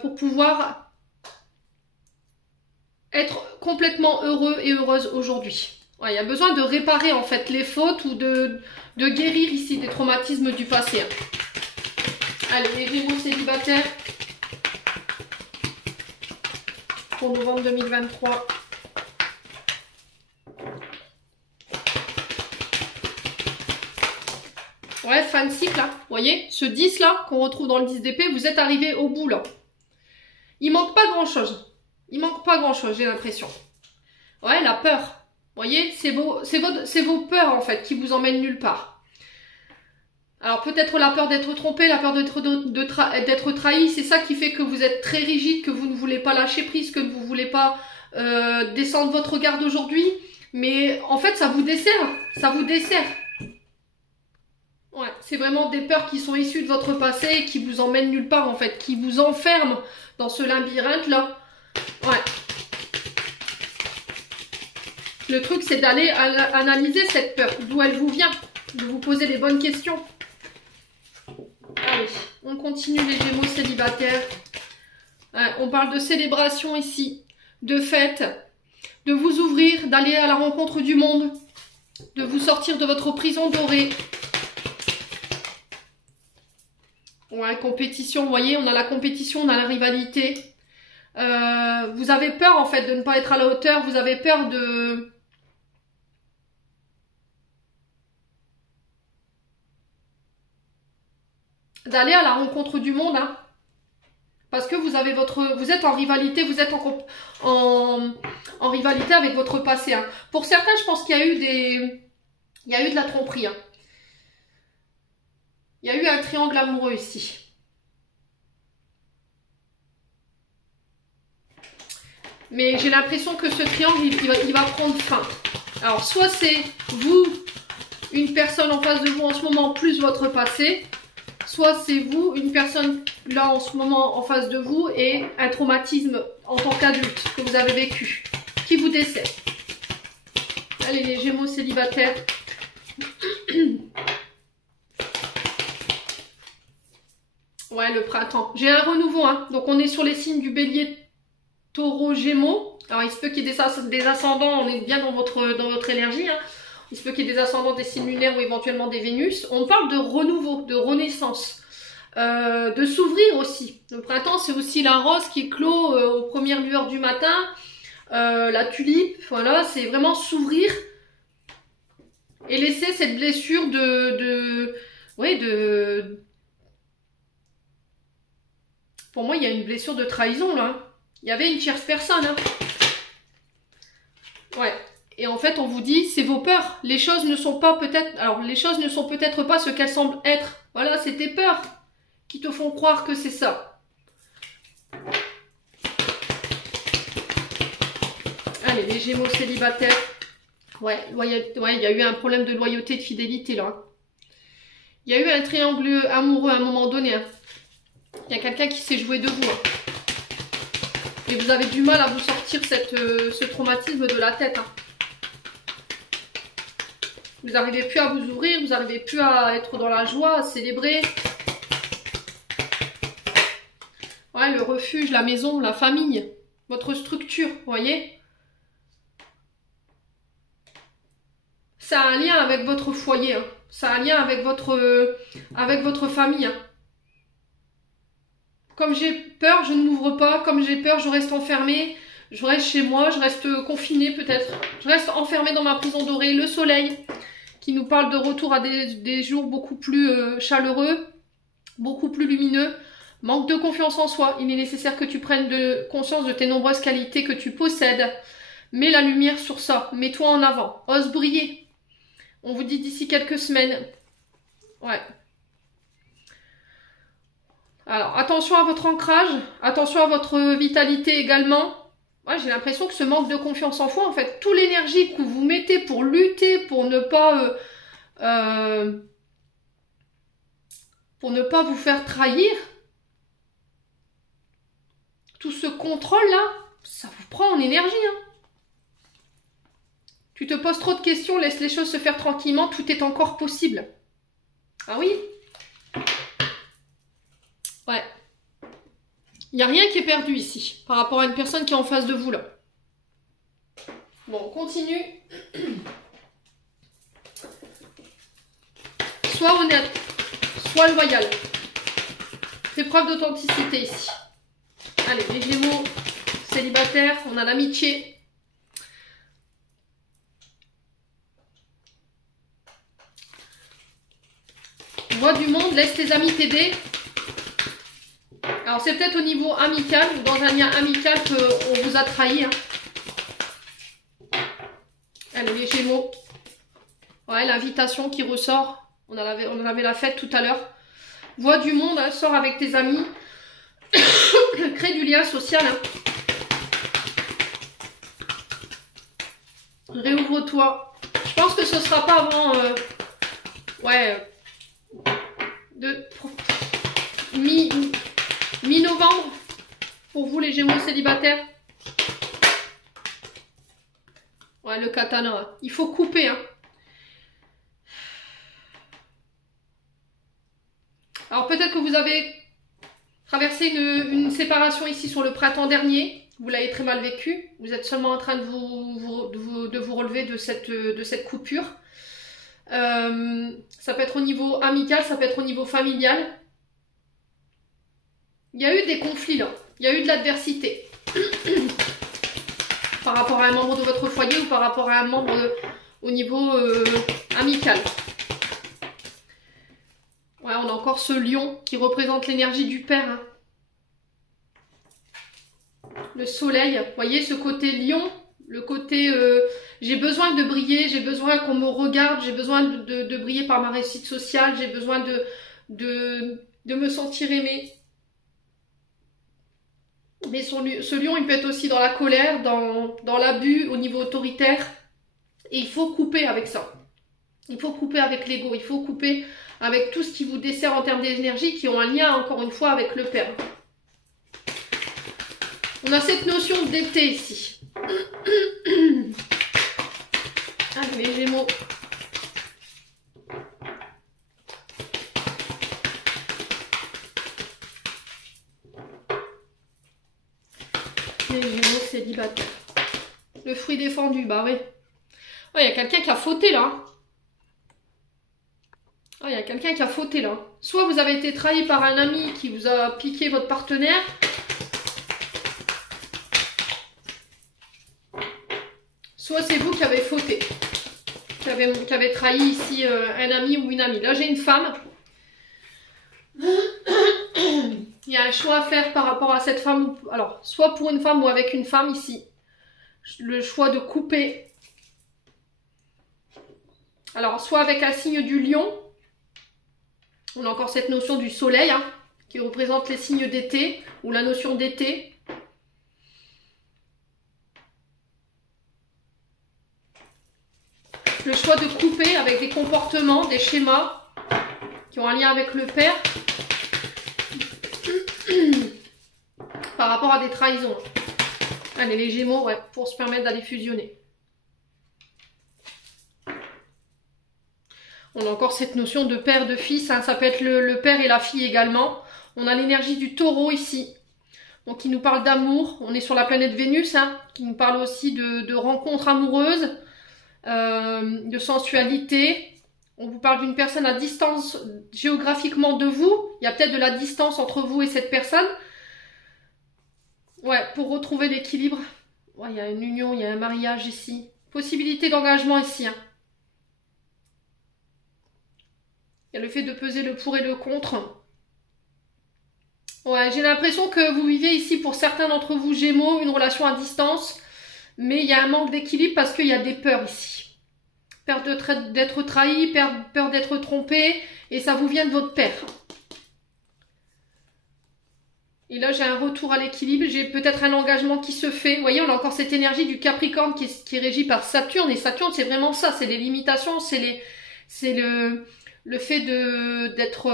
pour pouvoir être complètement heureux et heureuse aujourd'hui. Ouais, il y a besoin de réparer en fait les fautes ou de guérir ici des traumatismes du passé. Hein. Allez, les Gémeaux célibataires pour novembre 2023. Ouais, fin de cycle, là. Vous voyez, ce 10 là, qu'on retrouve dans le 10 d'épée, vous êtes arrivé au bout, là. Il manque pas grand chose. Il manque pas grand chose, j'ai l'impression. Ouais, la peur. Vous voyez, c'est vos peurs, en fait, qui vous emmènent nulle part. Alors, peut-être la peur d'être trompé, la peur d'être trahi, c'est ça qui fait que vous êtes très rigide, que vous ne voulez pas lâcher prise, que vous ne voulez pas descendre votre garde aujourd'hui. Mais, en fait, ça vous dessert. Ça vous dessert. Ouais, c'est vraiment des peurs qui sont issues de votre passé et qui vous emmènent nulle part en fait, qui vous enferment dans ce labyrinthe là. Ouais. Le truc c'est d'aller analyser cette peur, d'où elle vous vient, de vous poser les bonnes questions. Allez, on continue les Gémeaux célibataires. Ouais, on parle de célébration ici, de fête, de vous ouvrir, d'aller à la rencontre du monde, de vous sortir de votre prison dorée. Ouais, compétition, vous voyez, on a la compétition, on a la rivalité. Vous avez peur en fait de ne pas être à la hauteur, vous avez peur d'aller à la rencontre du monde, hein. Parce que vous êtes en rivalité, vous êtes en rivalité avec votre passé, hein. Pour certains, je pense qu'il y a eu de la tromperie, hein. Il y a eu un triangle amoureux ici. Mais j'ai l'impression que ce triangle, il va prendre fin. Alors, soit c'est vous, une personne en face de vous en ce moment, plus votre passé. Soit c'est vous, une personne là en ce moment en face de vous et un traumatisme en tant qu'adulte que vous avez vécu, qui vous dessert. Allez, les Gémeaux célibataires. Ouais, le printemps. J'ai un renouveau, hein. Donc on est sur les signes du Bélier, Taureau, Gémeaux. Alors il se peut qu'il y ait des ascendants, on est bien dans votre énergie, hein. Il se peut qu'il y ait des ascendants, des signes lunaires ou éventuellement des Vénus. On parle de renouveau, de renaissance, de s'ouvrir aussi. Le printemps, c'est aussi la rose qui clôt aux premières lueurs du matin. la tulipe, voilà, c'est vraiment s'ouvrir et laisser cette blessure pour moi, il y a une blessure de trahison, là. Il y avait une tierce personne, hein. Ouais. Et en fait, on vous dit, c'est vos peurs. Les choses ne sont pas peut-être... Alors, les choses ne sont peut-être pas ce qu'elles semblent être. Voilà, c'est tes peurs qui te font croire que c'est ça. Allez, les Gémeaux célibataires. Ouais, il y a eu un problème de loyauté, de fidélité, là. Il y a eu un triangle amoureux à un moment donné, hein. Il y a quelqu'un qui s'est joué de vous, hein. Et vous avez du mal à vous sortir ce traumatisme de la tête, hein. Vous n'arrivez plus à vous ouvrir, vous n'arrivez plus à être dans la joie, à célébrer. Ouais, le refuge, la maison, la famille, votre structure, vous voyez? Ça a un lien avec votre foyer, hein. Ça a un lien avec votre famille, hein. Comme j'ai peur, je ne m'ouvre pas. Comme j'ai peur, je reste enfermée. Je reste chez moi, je reste confinée peut-être. Je reste enfermée dans ma prison dorée. Le soleil qui nous parle de retour à des jours beaucoup plus chaleureux, beaucoup plus lumineux. Manque de confiance en soi. Il est nécessaire que tu prennes conscience de tes nombreuses qualités que tu possèdes. Mets la lumière sur ça. Mets-toi en avant. Ose briller. On vous dit d'ici quelques semaines. Ouais. Alors, attention à votre ancrage, attention à votre vitalité également. Ouais, j'ai l'impression que ce manque de confiance en soi, en fait, toute l'énergie que vous mettez pour lutter, pour ne pas vous faire trahir, tout ce contrôle-là, ça vous prend en énergie, hein. Tu te poses trop de questions, laisse les choses se faire tranquillement, tout est encore possible. Ah oui? Ouais. Il n'y a rien qui est perdu ici, par rapport à une personne qui est en face de vous, là. Bon, on continue. Sois honnête, sois loyal. Fais preuve d'authenticité ici. Allez, les Gémeaux célibataires, on a l'amitié. Vois du monde, laisse tes amis t'aider. Alors c'est peut-être au niveau amical, ou dans un lien amical qu'on vous a trahi, hein. Allez, les Gémeaux. Ouais, l'invitation qui ressort. On avait la fête tout à l'heure. Vois du monde, hein, sors avec tes amis. Crée du lien social, hein. Réouvre-toi. Je pense que ce sera pas avant... mi-novembre pour vous les Gémeaux célibataires. Ouais, le katana, hein. Il faut couper, hein. Alors peut-être que vous avez traversé une séparation ici sur le printemps dernier. Vous l'avez très mal vécu. Vous êtes seulement en train de vous relever de cette coupure. Ça peut être au niveau amical, ça peut être au niveau familial. Il y a eu des conflits là. Il y a eu de l'adversité. Par rapport à un membre de votre foyer ou par rapport à un membre au niveau amical. Ouais, on a encore ce lion qui représente l'énergie du père, hein. Le soleil, vous voyez ce côté lion, le côté j'ai besoin de briller, j'ai besoin qu'on me regarde, j'ai besoin de briller par ma réussite sociale, j'ai besoin de me sentir aimée. Mais ce lion, il peut être aussi dans la colère, dans l'abus, au niveau autoritaire. Et il faut couper avec ça. Il faut couper avec l'ego, il faut couper avec tout ce qui vous dessert en termes d'énergie, qui ont un lien, encore une fois, avec le père. On a cette notion d'été ici. Allez, les Gémeaux. Les Gémeaux célibataires. Le fruit défendu, bah oui. Oh, il y a quelqu'un qui a fauté là. Oh, il y a quelqu'un qui a fauté là. Soit vous avez été trahi par un ami qui vous a piqué votre partenaire. Soit c'est vous qui avez fauté, qui avez trahi ici un ami ou une amie. Là, j'ai une femme. Il y a un choix à faire par rapport à cette femme. Alors, soit pour une femme ou avec une femme ici. Le choix de couper. Alors, soit avec un signe du lion. On a encore cette notion du soleil, hein, qui représente les signes d'été, ou la notion d'été. Le choix de couper avec des comportements, des schémas qui ont un lien avec le père par rapport à des trahisons. Allez, les Gémeaux, ouais, pour se permettre d'aller fusionner. On a encore cette notion de père, de fils, hein, ça peut être le père et la fille également. On a l'énergie du taureau ici, donc qui nous parle d'amour. On est sur la planète Vénus, hein, qui nous parle aussi de rencontres amoureuses, de sensualité. On vous parle d'une personne à distance géographiquement de vous. Il y a peut-être de la distance entre vous et cette personne. Ouais, pour retrouver l'équilibre. Ouais, il y a une union, il y a un mariage ici. Possibilité d'engagement ici, hein. Il y a le fait de peser le pour et le contre. Ouais, j'ai l'impression que vous vivez ici, pour certains d'entre vous Gémeaux, une relation à distance. Mais il y a un manque d'équilibre parce qu'il y a des peurs ici. Peur d'être trahi, peur d'être trompé. Et ça vous vient de votre père. Et là, j'ai un retour à l'équilibre. J'ai peut-être un engagement qui se fait. Vous voyez, on a encore cette énergie du Capricorne qui est régie par Saturne. Et Saturne, c'est vraiment ça. C'est les limitations, c'est le fait d'être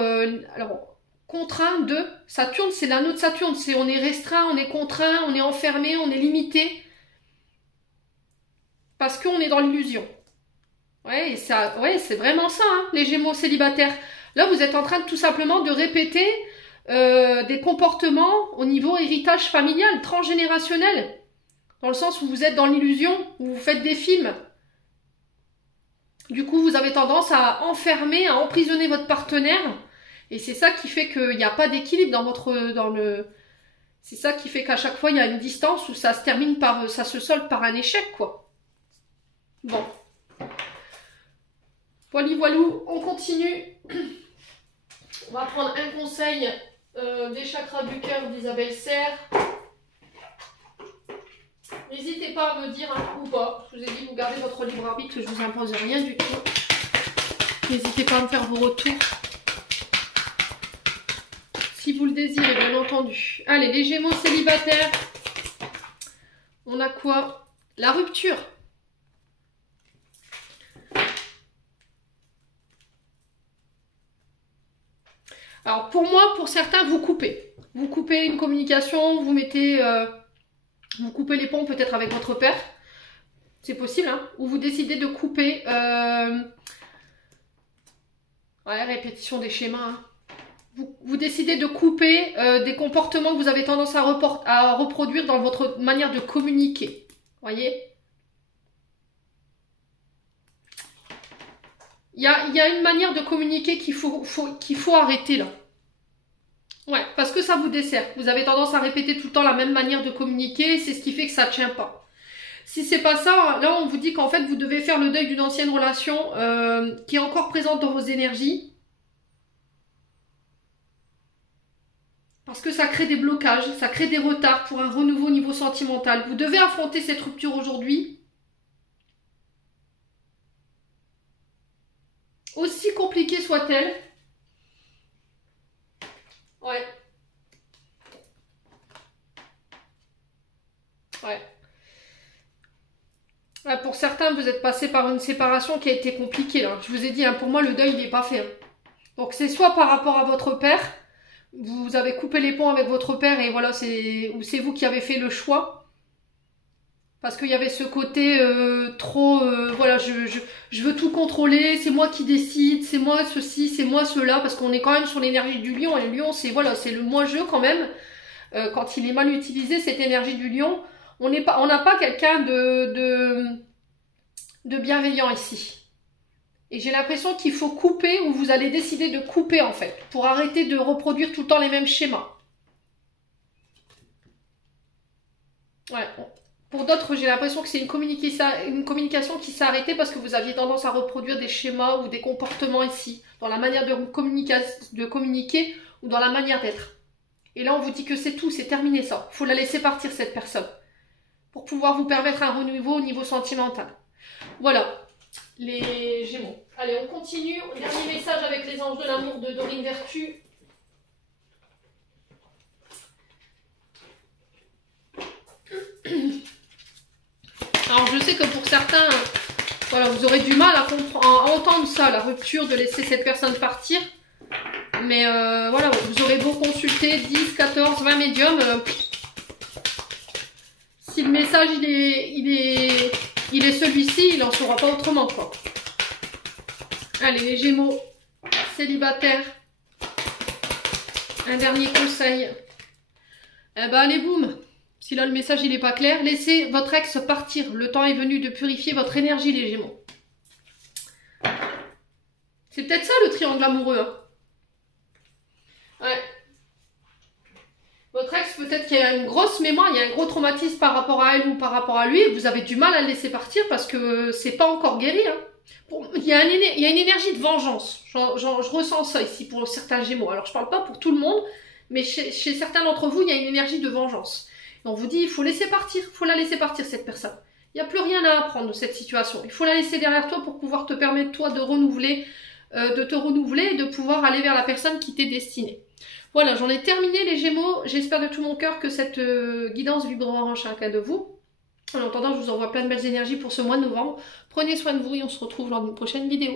contraint de Saturne, c'est l'anneau de Saturne, on est restreint, on est contraint, on est enfermé, on est limité parce qu'on est dans l'illusion. Ouais, et ça, ouais, c'est vraiment ça, hein, les Gémeaux célibataires. Là, vous êtes en train de tout simplement de répéter des comportements au niveau héritage familial, transgénérationnel, dans le sens où vous êtes dans l'illusion, où vous faites des films. Du coup, vous avez tendance à enfermer, à emprisonner votre partenaire. Et c'est ça qui fait qu'il n'y a pas d'équilibre c'est ça qui fait qu'à chaque fois, il y a une distance où ça se termine par... ça se solde par un échec, quoi. Bon. Voilou, on continue. On va prendre un conseil des chakras du cœur d'Isabelle Serre. N'hésitez pas à me dire un coup ou pas. Je vous ai dit, vous gardez votre libre arbitre, je vous impose rien du tout. N'hésitez pas à me faire vos retours. Si vous le désirez, bien entendu. Allez, les Gémeaux célibataires. On a quoi? La rupture. Alors, pour moi, pour certains, vous coupez. Vous coupez une communication, vous mettez... vous coupez les ponts peut-être avec votre père. C'est possible, hein. Ou vous décidez de couper... Ouais, répétition des schémas, hein. Vous décidez de couper des comportements que vous avez tendance à reproduire dans votre manière de communiquer. Voyez? Il y a une manière de communiquer qu'il faut arrêter là. Ouais, parce que ça vous dessert. Vous avez tendance à répéter tout le temps la même manière de communiquer, c'est ce qui fait que ça ne tient pas. Si c'est pas ça, là on vous dit qu'en fait vous devez faire le deuil d'une ancienne relation qui est encore présente dans vos énergies. Parce que ça crée des blocages, ça crée des retards pour un renouveau au niveau sentimental. Vous devez affronter cette rupture aujourd'hui. Aussi compliquée soit-elle. Ouais. Ouais. Ouais, pour certains, vous êtes passé par une séparation qui a été compliquée, là. Je vous ai dit, hein, pour moi, le deuil, il n'est pas fait, hein. Donc, c'est soit par rapport à votre père, vous avez coupé les ponts avec votre père et voilà, c'est vous qui avez fait le choix. Parce qu'il y avait ce côté trop, voilà, je veux tout contrôler, c'est moi qui décide, c'est moi ceci, c'est moi cela, parce qu'on est quand même sur l'énergie du lion, et le lion, c'est voilà, c'est le moi-je quand même. Quand il est mal utilisé, cette énergie du lion, on n'a pas quelqu'un de bienveillant ici. Et j'ai l'impression qu'il faut couper, ou vous allez décider de couper en fait, pour arrêter de reproduire tout le temps les mêmes schémas. Ouais, Pour d'autres, j'ai l'impression que c'est une communication qui s'est arrêtée parce que vous aviez tendance à reproduire des schémas ou des comportements ici, dans la manière de communiquer ou dans la manière d'être. Et là, on vous dit que c'est tout, c'est terminé ça. Il faut la laisser partir, cette personne, pour pouvoir vous permettre un renouveau au niveau sentimental. Voilà, les Gémeaux. Allez, on continue. Dernier message avec les anges de l'amour de Dorine Vertu. Alors je sais que pour certains, voilà, vous aurez du mal à entendre ça, la rupture, de laisser cette personne partir. Mais voilà, vous aurez beau consulter 10, 14, 20 médiums. Si le message il est celui-ci, il n'en sera pas autrement, quoi. Allez, les Gémeaux, célibataires. Un dernier conseil. Eh ben allez, boum. Si là le message il n'est pas clair, laissez votre ex partir. Le temps est venu de purifier votre énergie, les Gémeaux. C'est peut-être ça le triangle amoureux. Hein. Ouais. Votre ex, peut-être qu'il y a une grosse mémoire, il y a un gros traumatisme par rapport à elle ou par rapport à lui, et vous avez du mal à le laisser partir parce que c'est pas encore guéri. Hein. Il y a une énergie de vengeance. Je ressens ça ici pour certains Gémeaux. Alors je parle pas pour tout le monde, mais chez certains d'entre vous, il y a une énergie de vengeance. Et on vous dit, il faut laisser partir, il faut la laisser partir, cette personne. Il n'y a plus rien à apprendre de cette situation. Il faut la laisser derrière toi pour pouvoir te permettre, toi, de te renouveler et de pouvoir aller vers la personne qui t'est destinée. Voilà, j'en ai terminé, les Gémeaux. J'espère de tout mon cœur que cette guidance vibrera en chacun de vous. En attendant, je vous envoie plein de belles énergies pour ce mois de novembre. Prenez soin de vous et on se retrouve lors d'une prochaine vidéo.